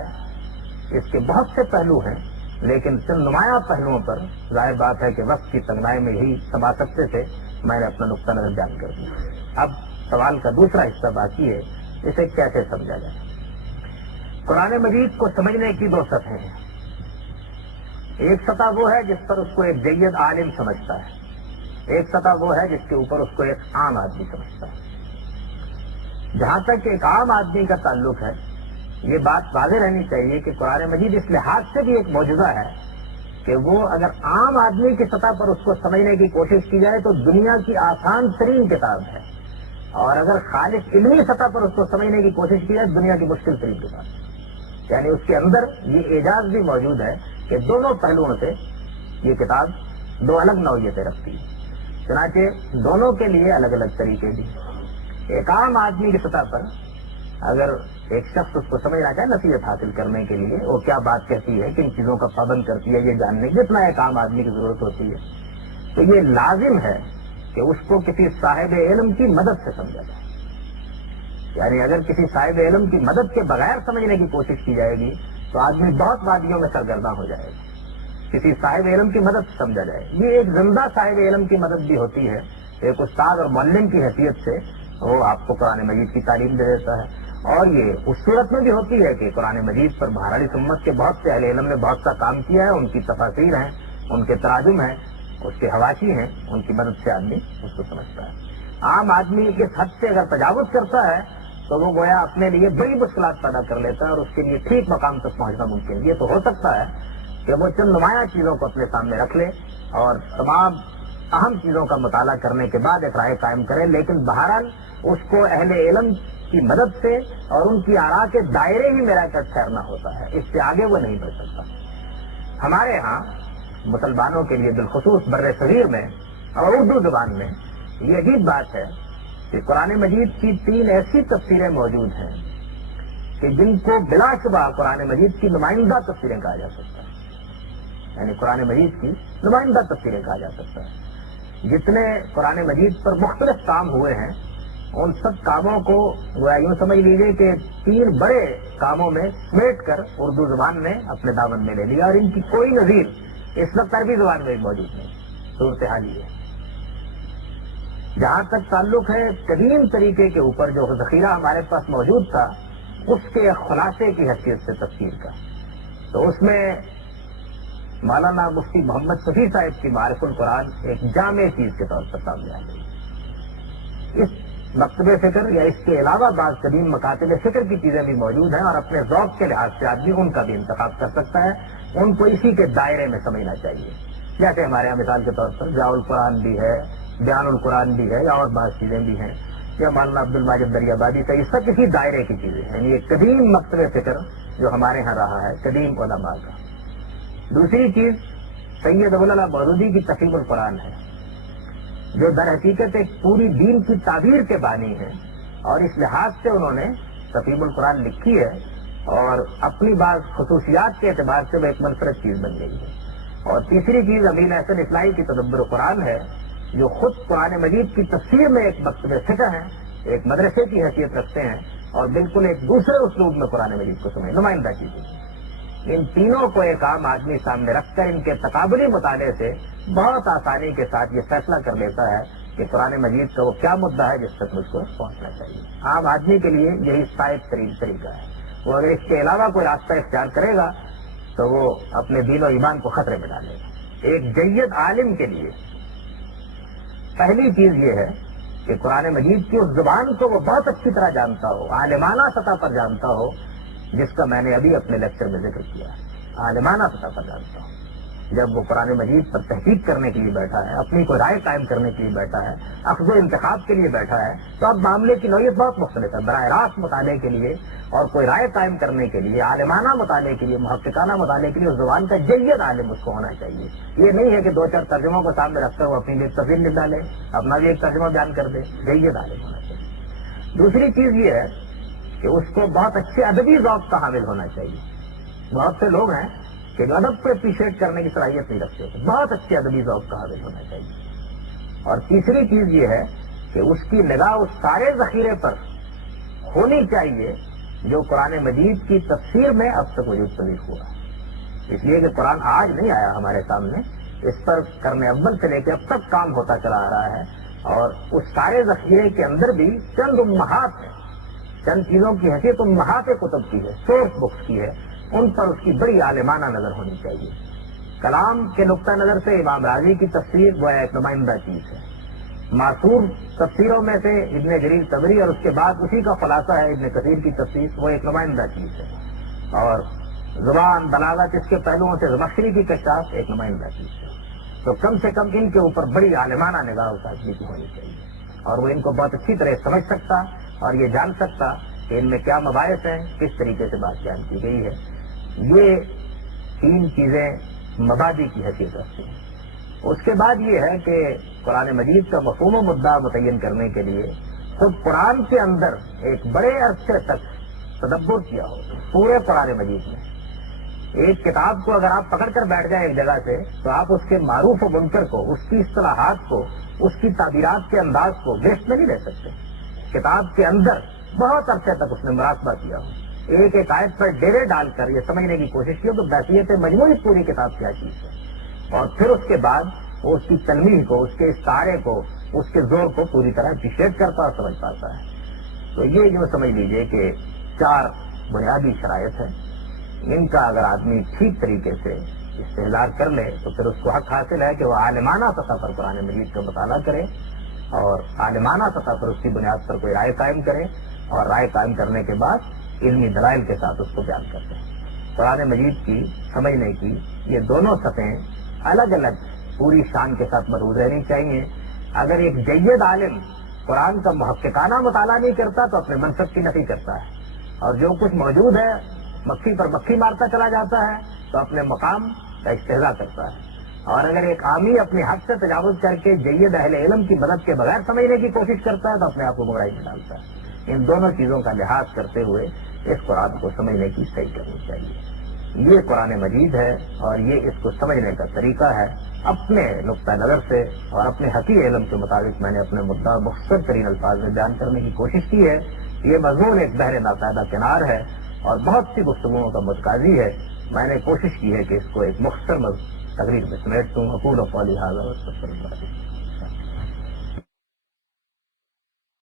اس کے بہت سے پہلو ہیں، لیکن چند نمایاں پہلوؤں پر ظاہر بات ہے کہ وقت کی تنگائی میں ہی سما سکتے تھے، میں نے اپنا نقطہ نظر بیان کر دیا. اب سوال کا دوسرا حصہ باقی ہے، اسے کیسے سمجھا جائے. قرآن مجید کو سمجھنے کی 2 سطحیں ہیں. ایک سطح وہ ہے جس پر اس کو ایک جید عالم سمجھتا ہے، ایک سطح وہ ہے جس کے اوپر اس کو ایک عام آدمی سمجھتا ہے. جہاں تک ایک عام آدمی کا تعلق ہے یہ بات واضح رہنی چاہیے کہ قرآن مجید اس لحاظ سے بھی ایک معجزہ ہے کہ وہ اگر عام آدمی کی سطح پر اس کو سمجھنے کی کوشش کی جائے تو دنیا کی آسان ترین کتاب ہے، اور اگر خالص علمی سطح پر اس کو سمجھنے کی کوشش کی جائے دنیا کی مشکل ترین کتاب ہے. یعنی اس کے اندر یہ اعجاز بھی موجود ہے کہ دونوں پہلوؤں سے یہ کتاب 2 الگ نوعیتیں رکھتی ہے. چنانچہ دونوں کے لیے الگ الگ طریقے بھی. ایک عام آدمی کی سطح پر اگر ایک شخص اس کو سمجھنا چاہے نصیحت حاصل کرنے کے لیے وہ کیا بات کہتی ہے، کن چیزوں کا پابند کرتی ہے، یہ جاننے کی جتنا ایک عام آدمی کی ضرورت ہوتی ہے، تو یہ لازم ہے کہ اس کو کسی صاحب علم کی مدد سے سمجھا جائے. یعنی اگر کسی صاحب علم کی مدد کے بغیر سمجھنے کی کوشش کی جائے گی تو آدمی بہت وادیوں میں سرگرداں ہو جائے گا. کسی صاحب علم کی مدد سے سمجھا جائے. یہ ایک زندہ صاحب علم کی مدد بھی ہوتی ہے، ایک استاد اور معلم کی حیثیت سے وہ آپ کو قرآن مجید کی تعلیم دے دیتا ہے. اور یہ اس صورت میں بھی ہوتی ہے کہ قرآن مجید پر بہرحال سمت کے بہت سے اہل علم نے بہت سا کام کیا ہے، ان کی تفاسیر ہیں، ان کے تراجم ہیں، اس کے حواشی ہیں، ان کی مدد سے آدمی اس کو سمجھتا ہے. عام آدمی اس حد سے اگر تجاوز کرتا ہے تو وہ گویا اپنے لیے بڑی مشکلات پیدا کر لیتا ہے اور اس کے لیے ٹھیک مقام تک پہنچنا ممکن. یہ تو ہو سکتا ہے کہ وہ چند نمایاں چیزوں کو اپنے سامنے رکھ لے اور تمام اہم چیزوں کا مطالعہ کرنے کے بعد ایک رائے قائم کرے، لیکن بہرحال اس کو اہل علم کی مدد سے اور ان کی آراء کے دائرے ہی میں رہ کر ٹھہرنا ہوتا ہے، اس سے آگے وہ نہیں بڑھ سکتا۔ ہمارے ہاں مسلمانوں کے لیے بالخصوص بر صغیر میں اور اردو زبان میں یہ عجیب بات ہے کہ قرآن مجید کی 3 ایسی تفسیریں موجود ہیں کہ جن کو بلا شبہ قرآن مجید کی نمائندہ تفسیریں کہا جا سکتا ہے، یعنی قرآن مجید کی نمائندہ تفسیریں کہا جا سکتا ہے۔ جتنے قرآن مجید پر مختلف کام ہوئے ہیں ان سب کاموں کو یوں سمجھ لیجیے کہ 3 بڑے کاموں میں سمیٹ کر اردو زبان نے اپنے دامن میں لے لیا، اور ان کی کوئی نظیر اس وقت عربی زبان میں موجود نہیں۔ صورتحال یہ ہے۔ جہاں تک تعلق ہے قدیم طریقے کے اوپر جو ذخیرہ ہمارے پاس موجود تھا اس کے خلاصے کی حیثیت سے تفسیر کا، تو اس میں مولانا مفتی محمد شفیع صاحب کی معارف القرآن ایک جامع چیز کے طور پر سامنے آ گئی۔ اس مکتب فکر یا اس کے علاوہ بعض قدیم مکاتب فکر کی چیزیں بھی موجود ہیں، اور اپنے ذوق کے لحاظ سے آدمی ان کا بھی انتخاب کر سکتا ہے، ان کو اسی کے دائرے میں سمجھنا چاہیے۔ جیسے ہمارے یہاں مثال کے طور پر ضیاء القرآن بھی ہے، بیان القرآن بھی ہے، یا اور بعض چیزیں بھی ہیں، یا مولانا عبد الماجد دریابادی کا، یہ سب کسی دائرے کی چیزیں ہیں، یعنی یہ قدیم مکتب فکر جو ہمارے ہاں رہا ہے قدیم علماء کا۔ دوسری چیز سید ابوالعلا مودودی کی تفہیم القرآن ہے، جو در حقیقت ایک پوری دین کی تعبیر کے بانی ہیں، اور اس لحاظ سے انہوں نے تفہیم القرآن لکھی ہے، اور اپنی بعض خصوصیات کے اعتبار سے وہ ایک منفرد چیز بن گئی ہے۔ اور تیسری چیز امین احسن اصلاحی کی تدبر قرآن ہے، جو خود قرآن مجید کی تفسیر میں ایک مکتب فکر ہیں، ایک مدرسے کی حیثیت رکھتے ہیں، اور بالکل ایک دوسرے اسلوب میں قرآن مجید کو سمجھ نمائندہ چیزیں ہیں۔ ان تینوں کو ایک عام آدمی سامنے رکھ کر ان کے تقابلی مطالعے سے بہت آسانی کے ساتھ یہ فیصلہ کر لیتا ہے کہ قرآن مجید کا وہ کیا مدعا ہے جس تک مجھ کو پہنچنا چاہیے۔ عام آدمی کے لیے یہی صائب ترین طریقہ ہے۔ وہ اگر اس کے علاوہ کوئی راستہ اختیار کرے گا تو وہ اپنے دین و ایمان کو خطرے میں ڈالے گا۔ ایک جید عالم کے لیے پہلی چیز یہ ہے کہ قرآن مجید کی اس زبان کو وہ بہت اچھی طرح جانتا ہو، عالمانہ سطح پر جانتا ہو، جس کا میں نے ابھی اپنے لیکچر میں ذکر کیا ہے، عالمانہ سطح پر جانتا ہوں۔ جب وہ قرآن مجید پر تحقیق کرنے کے لیے بیٹھا ہے، اپنی کوئی رائے قائم کرنے کے لیے بیٹھا ہے، اخذ و انتخاب کے لیے بیٹھا ہے، تو اب معاملے کی نوعیت بہت مختلف ہے۔ براہ راست مطالعے کے لیے اور کوئی رائے قائم کرنے کے لیے، عالمانہ مطالعے کے لیے، محققانہ مطالعے کے لیے اس زبان کا جید عالم اس کو ہونا چاہیے۔ یہ نہیں ہے کہ 2-4 ترجموں کو سامنے رکھ کر وہ اپنی لیے تفصیل لکھ ڈالے، اپنا بھی ایک ترجمہ بیان کر دے، جید عالم ہونا چاہیے۔ دوسری چیز یہ ہے کہ اس کو بہت اچھے ادبی ذوق کا حامل ہونا چاہیے۔ بہت سے لوگ ہیں کہ جو ادب کو اپریشیٹ کرنے کی صلاحیت نہیں رکھتے، بہت اچھے ادبی ذوق کا حامل ہونا چاہیے۔ اور تیسری چیز یہ ہے کہ اس کی نگاہ اس سارے ذخیرے پر ہونی چاہیے جو قرآن مجید کی تفسیر میں اب تک وجود پذیر ہوا ہے۔ اس لیے کہ قرآن آج نہیں آیا ہمارے سامنے، اس پر کرنے اول سے لے کے اب تک کام ہوتا چلا آ رہا ہے، اور اس سارے ذخیرے کے اندر بھی چند امہات ہیں، چند چیزوں کی حیثیت امہات کتب کی ہے، سورس بکس کی ہے، ان پر اس کی بڑی عالمانہ نظر ہونی چاہیے۔ کلام کے نقطہ نظر سے امام راضی کی تفسیر وہ ایک نمائندہ چیز ہے۔ معصور تفسیروں میں سے ابن جریر طبری اور اس کے بعد اسی کا خلاصہ ہے ابن کثیر کی تفسیر، وہ ایک نمائندہ چیز ہے۔ اور زبان بلاغت اس کے پہلوؤں سے زمخشری کی کشاف ایک نمائندہ چیز ہے۔ تو کم سے کم ان کے اوپر بڑی عالمانہ نگاہ اس آدمی کی ہونی چاہیے، اور وہ ان کو بہت اچھی طرح سمجھ سکتا اور یہ جان سکتا کہ ان میں کیا مباحث ہیں، کس طریقے سے بات بیان کی گئی ہے۔ یہ 3 چیزیں مبادی کی حیثیت رکھتی ہیں۔ اس کے بعد یہ ہے کہ قرآن مجید کا مفہوم و مدعا متعین کرنے کے لیے خود قرآن کے اندر ایک بڑے عرصے تک تدبر کیا ہو، پورے قرآن مجید میں ایک کتاب کو اگر آپ پکڑ کر بیٹھ جائیں ایک جگہ سے تو آپ اس کے معروف و منکر کو، اس کی اصطلاحات کو، اس کی تعبیرات کے انداز کو گرفت میں نہیں لے سکتے۔ کتاب کے اندر بہت عرصے تک اس نے مراقبہ کیا ہو، ایک ایک آیت پر ڈیرے ڈال کر یہ سمجھنے کی کوشش کی تو بحثیت مجموعی پوری کتاب کیا چیز ہے، اور پھر اس کے بعد وہ اس کی تنویح کو، اس کے استعارے کو، اس کے زور کو پوری طرح اپریشیٹ کرتا اور سمجھ پاتا ہے۔ تو یہ یوں سمجھ لیجئے کہ 4 بنیادی شرائط ہیں، ان کا اگر آدمی ٹھیک طریقے سے استحضار کر لے تو پھر اس کو حق حاصل ہے کہ وہ عالمانہ سطح پر قرآن مجید کا مطالعہ کرے، اور عالمانہ سطح پر اس کی بنیاد پر کوئی رائے قائم کرے، اور رائے قائم کرنے کے بعد علمی دلائل کے ساتھ اس کو بیان کرتے ہیں۔ قرآن مجید کی سمجھنے کی یہ دونوں سطحیں الگ الگ پوری شان کے ساتھ مربوط رہنی چاہیے۔ اگر ایک جید عالم قرآن کا محققانہ مطالعہ نہیں کرتا تو اپنے منصب کی نفی کرتا ہے، اور جو کچھ موجود ہے مکھی پر مکھی مارتا چلا جاتا ہے تو اپنے مقام کا استہزاء کرتا ہے، اور اگر ایک عامی اپنی حد سے تجاوز کر کے جید اہل علم کی مدد کے بغیر سمجھنے کی کوشش کرتا ہے تو اپنے آپ کو گمراہی میں ڈالتا ہے۔ ان دونوں چیزوں کا لحاظ کرتے ہوئے اس قرآن کو سمجھنے کی صحیح کرنی چاہیے۔ یہ قرآن مجید ہے اور یہ اس کو سمجھنے کا طریقہ ہے۔ اپنے نقطہ نظر سے اور اپنے حقیقی علم کے مطابق میں نے اپنے مدعا مختصر ترین الفاظ میں بیان کرنے کی کوشش کی ہے۔ یہ مضمون ایک بحر ناپیدہ کنار ہے اور بہت سی گفتگوؤں کا متقاضی ہے۔ میں نے کوشش کی ہے کہ اس کو ایک مختصر تقریر میں سمیٹ دوں۔ اقول قولی ھذا واستغفر اللہ۔